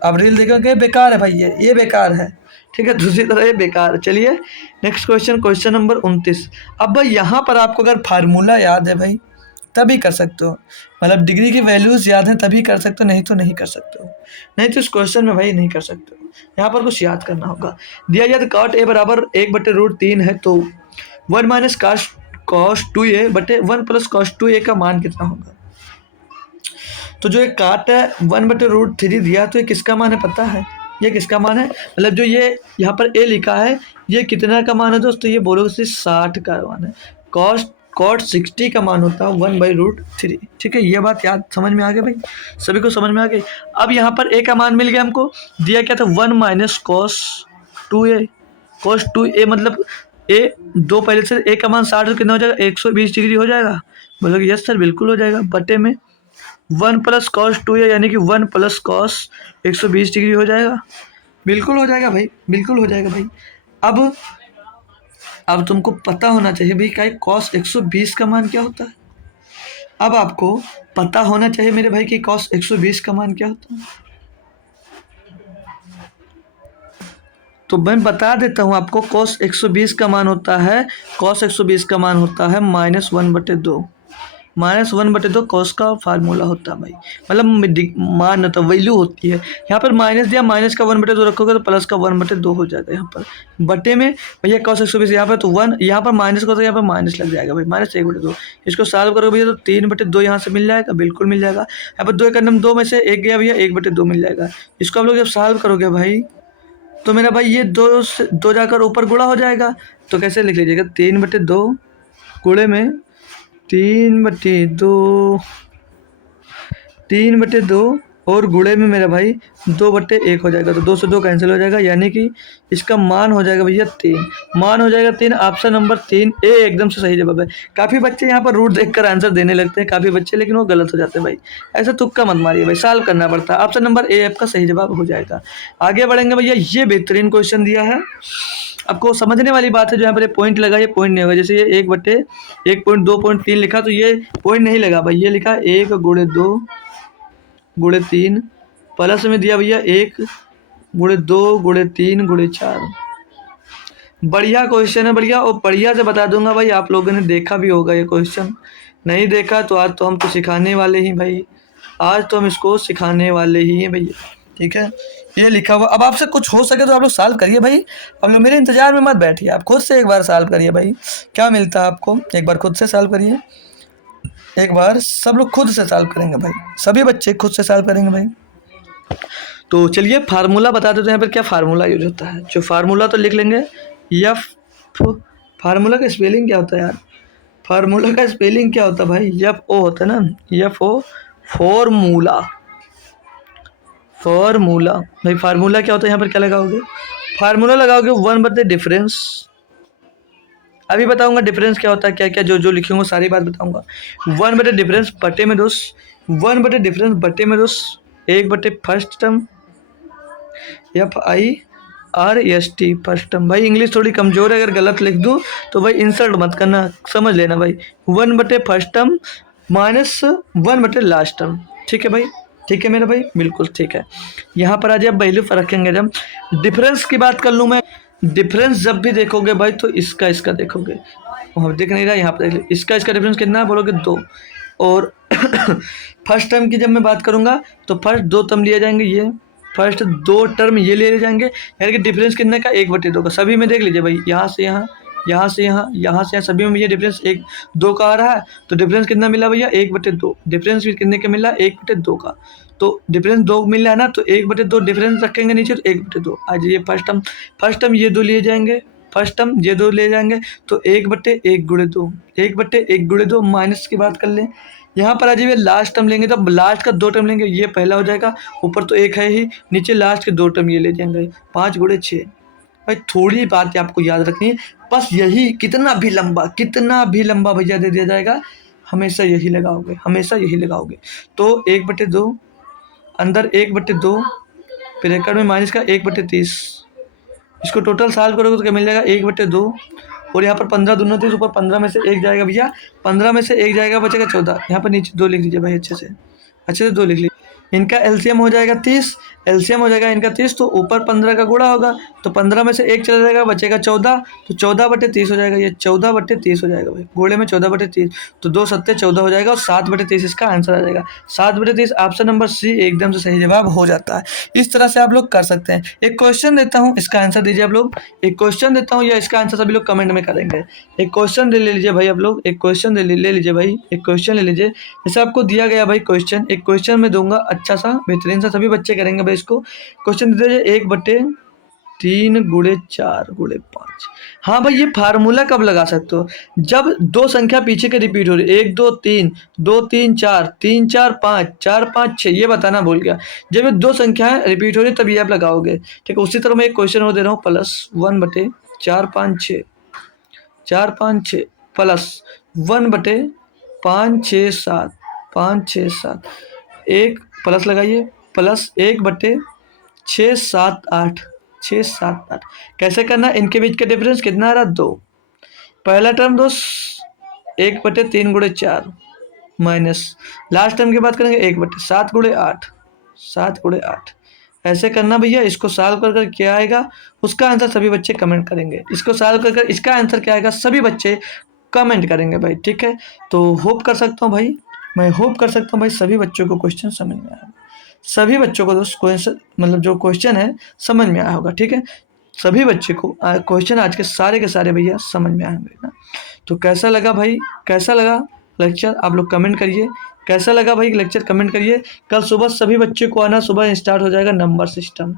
अब रील देखोगे बेकार है भाई, ये बेकार है। ठीक है, दूसरी तरह ये बेकार है। चलिए नेक्स्ट क्वेश्चन, क्वेश्चन नंबर 29। अब भाई यहाँ पर आपको अगर फार्मूला याद है भाई तभी कर सकते हो, मतलब डिग्री की वैल्यूज़ याद हैं तभी कर सकते हो, नहीं तो नहीं कर सकते हो, नहीं तो इस क्वेश्चन में भाई नहीं कर सकते हो। यहाँ पर कुछ याद करना होगा। दिया जाए कॉट ए बराबर 1/√3 है, तो 1 माइनस कॉस 2a बटे 1 प्लस कॉस 2a का मान कितना होगा। तो जो एक काट है 1/√3 दिया, तो ये किसका मान है पता है, ये किसका मान है, मतलब जो ये यहाँ पर ए लिखा है ये कितना का मान है दोस्तों, ये बोलोगे 60 का मान है। कॉट 60 का मान होता है 1/√3। ठीक है, ये बात याद समझ में आ गई भाई, सभी को समझ में आ गई। अब यहाँ पर ए का मान मिल गया हमको, दिया क्या था 1 माइनस कॉस 2a मतलब ए 2 पहले से, ए का मान 60 कितना हो जाएगा, 120 डिग्री हो जाएगा। बोलोगे यस सर बिल्कुल हो जाएगा, बटे में 1 प्लस कॉस 2a यानी कि 1 प्लस कॉस 120 डिग्री हो जाएगा, बिल्कुल हो जाएगा भाई, बिल्कुल हो जाएगा भाई। अब तुमको पता होना चाहिए भाई क्या कॉस 120 का मान क्या होता है। अब आपको पता होना चाहिए मेरे भाई कि कॉस 120 का मान क्या होता है। तो मैं बता देता हूँ आपको, कॉस 120 का मान होता है, कॉस 120 का मान होता है -1/2, -1/2 कॉस का फार्मूला होता है भाई, मतलब मान तो वैल्यू होती है। यहाँ पर माइनस दिया, माइनस का 1/2 रखोगे तो प्लस का 1/2 हो जाएगा यहाँ पर, बटे में भैया कॉस 120 यहाँ पर तो 1, यहाँ पर माइनस को तो यहाँ पर माइनस लग जाएगा भाई, -1/2। इसको सॉल्व करोगे भैया तो 3/2 यहाँ से मिल जाएगा, बिल्कुल मिल जाएगा। यहाँ पर 2 एक नंबर 2 में से 1 गया भैया, 1/2 मिल जाएगा। इसको आप लोग जब सॉल्व करोगे भाई तो मेरा भाई ये 2 जाकर ऊपर गुणा हो जाएगा, तो कैसे लिख लीजिएगा 3/2 गुणे में 3/2 और गुणे में मेरा भाई 2/1 हो जाएगा, तो 2 से 2 कैंसिल हो जाएगा, यानी कि इसका मान हो जाएगा भैया 3, मान हो जाएगा 3। ऑप्शन नंबर 3 ए एकदम से सही जवाब है। काफ़ी बच्चे यहाँ पर रूट देखकर आंसर देने लगते हैं, काफ़ी बच्चे, लेकिन वो गलत हो जाते हैं भाई, ऐसा तुक्का मत मारिए भाई, सॉल्व करना पड़ता है। ऑप्शन नंबर ए आपका सही जवाब हो जाएगा। आगे बढ़ेंगे भैया, ये बेहतरीन क्वेश्चन दिया है, आपको समझने वाली बात है। जो यहाँ पर पॉइंट लगा, ये पॉइंट नहीं होगा, जैसे ये 1/1.2.3 लिखा तो ये पॉइंट नहीं लगा भाई, ये लिखा 1 × 2 × 3 प्लस में दिया भैया 1 × 2 × 3 × 4। बढ़िया क्वेश्चन है, बढ़िया, और बढ़िया से बता दूंगा भाई, आप लोगों ने देखा भी होगा ये क्वेश्चन, नहीं देखा तो आज तो हम तो सिखाने वाले ही भाई, आज तो हम इसको सिखाने वाले ही हैं भैया, ठीक है। ये लिखा हुआ, अब आपसे कुछ हो सके तो आप लोग सॉल्व करिए भाई, अब लोग मेरे इंतजार में मत बैठिए, आप खुद से एक बार सॉल्व करिए भाई, क्या मिलता है आपको, एक बार खुद से सॉल्व करिए, एक बार सब लोग खुद से सॉल्व करेंगे भाई, सभी बच्चे खुद से सॉल्व करेंगे भाई। तो चलिए फार्मूला बता देते हैं यहाँ पर क्या फार्मूला यूज होता है। जो फार्मूला तो लिख लेंगे, एफ, फार्मूला का स्पेलिंग क्या होता है यार, फार्मूला का स्पेलिंग क्या होता है भाई, एफ ओ होता है ना, एफ ओ, फॉर्मूला, फॉर्मूला भाई, फार्मूला क्या होता है, यहाँ पर क्या लगाओगे, फार्मूला लगाओगे 1/, डिफरेंस, अभी बताऊंगा डिफरेंस क्या होता है, क्या क्या जो जो लिखूंगा सारी बात बताऊंगा। 1/, डिफरेंस बटे में दोस, 1/, डिफरेंस बटे में दोस, 1/, first term, FIRST first term. भाई इंग्लिश थोड़ी कमज़ोर है, अगर गलत लिख दूँ तो भाई इंसल्ट मत करना, समझ लेना भाई। 1/, first term minus 1/, last term, ठीक है भाई, ठीक है मेरा भाई, बिल्कुल ठीक है। यहाँ पर आज आप वैल्यू रखेंगे, जब डिफरेंस की बात कर लूँ मैं, डिफरेंस जब भी देखोगे भाई तो इसका इसका देखोगे, वहाँ दिख नहीं रहा, यहाँ पर देख, इसका इसका डिफरेंस कितना है बोलोगे 2, और फर्स्ट टर्म की जब मैं बात करूँगा तो फर्स्ट 2 टर्म लिए जाएंगे, ये फर्स्ट 2 टर्म ये ले जाएंगे, यानी कि डिफरेंस कितने का 1/2 का, सभी में देख लीजिए भाई, यहाँ से यहाँ, यहाँ से यहाँ, यहाँ से यहाँ, सभी में ये डिफरेंस 1/2 का आ रहा है, तो डिफरेंस कितना मिला भैया 1/2, डिफरेंस भी कितने का मिला 1/2 का, तो डिफरेंस 2 मिल रहा है ना, तो 1/2 डिफरेंस रखेंगे नीचे, तो 1/2 आज ये फर्स्ट टर्म ये 2 लिए जाएंगे, फर्स्ट टर्म ये 2 ले जाएंगे, तो 1/1 गुणे 2, 1/1 गुणे 2, माइनस की बात कर लें, यहाँ पर आ जाइए लास्ट टर्म लेंगे, तो लास्ट का 2 टर्म लेंगे, ये पहला हो जाएगा, ऊपर तो 1 है ही, नीचे लास्ट के 2 टर्म ये ले जाएंगे, 5 गुणे 6। भाई थोड़ी बात आपको याद रखनी है, बस यही, कितना भी लंबा भैया दे दिया जाएगा, हमेशा यही लगाओगे, हमेशा यही लगाओगे। तो 1/2 अंदर 1/2, फिर एकड़ में माइनस का 1/30, इसको टोटल सॉल्व करोगे तो क्या मिल जाएगा 1/2, और यहाँ पर 15 दूना 30, ऊपर 15 में से 1 जाएगा भैया, 15 में से 1 जाएगा, बचेगा 14, यहाँ पर नीचे 2 लिख लीजिए भाई, अच्छे से 2 लिख लीजिए। इनका एलसीएम हो जाएगा 30, एलसीएम हो जाएगा इनका 30, तो ऊपर 15 का गुणा होगा, तो 15 में से 1 चला जाएगा, बचेगा 14, तो 14/30 हो जाएगा, ये 14/30 हो जाएगा भाई, गुणे में 14/30, तो 2 सत्ते 14 हो जाएगा, और 7/30 इसका आंसर आ जाएगा, 7/30 ऑप्शन नंबर सी एकदम से सही जवाब हो जाता है। इस तरह से आप लोग कर सकते हैं। एक क्वेश्चन देता हूँ, इसका आंसर दीजिए आप लोग, एक क्वेश्चन देता हूँ, या इसका आंसर सभी लोग कमेंट में करेंगे। एक क्वेश्चन ले लीजिए भाई आप लोग, एक क्वेश्चन ले लीजिए भाई, एक क्वेश्चन ले लीजिए, जैसे आपको दिया गया भाई क्वेश्चन, एक क्वेश्चन में दूंगा अच्छा सा बेहतरीन सा, सभी बच्चे करेंगे भाई इसको। क्वेश्चन दे दीजिए 1/3 गुणे 4 गुणे 5। हाँ भाई ये फार्मूला कब लगा सकते हो, जब 2 संख्या पीछे के रिपीट हो रही है, 1 2 3, 2 3 4, 3 4 5, 4 5 6, ये बताना भूल गया, जब ये 2 संख्याएं रिपीट हो रही है तब ये आप लगाओगे, ठीक है। उसी तरह मैं एक क्वेश्चन और दे रहा हूँ, +1/4 5 6, 4 5 6, प्लस 1/5 6 7, 5 6 7, एक प्लस लगाइए, प्लस 1/6 7 8, 6 7 8, कैसे करना, इनके बीच का डिफरेंस कितना आ रहा 2, पहला टर्म दोस्त 1/3 गुणे 4, माइनस लास्ट टर्म की बात करेंगे 1/7 गुणे 8, 7 गुणे 8, ऐसे करना भैया। इसको सॉल्व कर कर क्या आएगा उसका आंसर सभी बच्चे कमेंट करेंगे, इसको सॉल्व कर कर इसका आंसर क्या आएगा सभी बच्चे कमेंट करेंगे भाई, ठीक है। तो होप कर सकता हूँ भाई, मैं होप कर सकता हूँ भाई सभी बच्चों को क्वेश्चन समझ में आया, सभी बच्चों को दोस्त क्वेश्चन मतलब जो क्वेश्चन है समझ में आया होगा, ठीक है। सभी बच्चे को क्वेश्चन आज के सारे भैया समझ में आए होंगे ना। तो कैसा लगा भाई, कैसा लगा लेक्चर, आप लोग कमेंट करिए, कैसा लगा भाई लेक्चर कमेंट करिए। कल सुबह सभी बच्चे को आना, सुबह स्टार्ट हो जाएगा नंबर सिस्टम,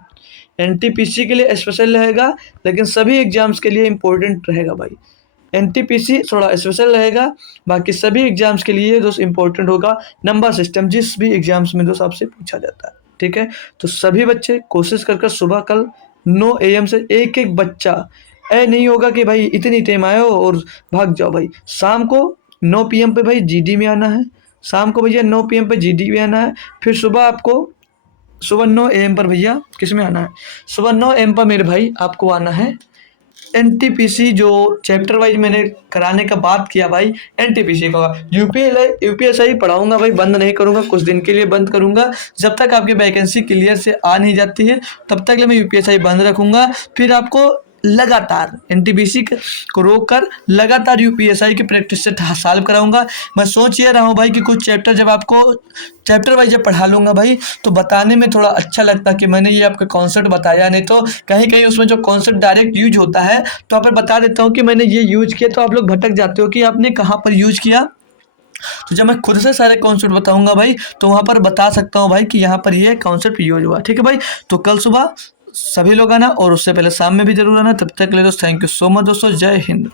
एनटीपीसी के लिए स्पेशल रहेगा, लेकिन सभी एग्जाम्स के लिए इम्पोर्टेंट रहेगा भाई। एनटीपीसी थोड़ा स्पेशल रहेगा, बाकी सभी एग्जाम्स के लिए दोस्त इम्पोर्टेंट होगा नंबर सिस्टम, जिस भी एग्जाम्स में दोस्त आपसे पूछा जाता है, ठीक है। तो सभी बच्चे कोशिश कर सुबह कल 9 AM से एक एक बच्चा, नहीं होगा कि भाई इतनी टाइम आए हो और भाग जाओ भाई, शाम को 9 PM पे भाई जीडी में आना है, शाम को भैया 9 PM पे जीडी में आना है, फिर सुबह आपको सुबह 9 AM पर भैया किस में आना है, सुबह 9 AM पर मेरे भाई आपको आना है एनटीपीसी, जो चैप्टर वाइज मैंने कराने का बात किया भाई एनटीपीसी का, यूपीएसआई पढ़ाऊंगा भाई, बंद नहीं करूंगा, कुछ दिन के लिए बंद करूंगा, जब तक आपकी वैकेंसी क्लियर से आ नहीं जाती है तब तक मैं यूपीएसआई बंद रखूंगा। फिर आपको लगातार एनटीपीसी को रोक कर लगातार यूपीएसआई की प्रैक्टिस से सॉल्व कराऊंगा। मैं सोच ये रहा हूँ भाई कि कुछ चैप्टर जब आपको चैप्टर वाइज जब पढ़ा लूँगा भाई तो बताने में थोड़ा अच्छा लगता कि मैंने ये आपका कॉन्सेप्ट बताया, नहीं तो कहीं कहीं उसमें जो कॉन्सेप्ट डायरेक्ट यूज होता है तो आप बता देता हूँ कि मैंने ये यूज किया, तो आप लोग भटक जाते हो कि आपने कहाँ पर यूज किया। तो जब मैं खुद से सारे कॉन्सेप्ट बताऊंगा भाई तो वहाँ पर बता सकता हूँ भाई कि यहाँ पर ये कॉन्सेप्ट यूज हुआ। ठीक है भाई, तो कल सुबह सभी लोग आना और उससे पहले शाम में भी जरूर आना। तब तक के लिए दोस्तों थैंक यू सो मच दोस्तों, जय हिंद।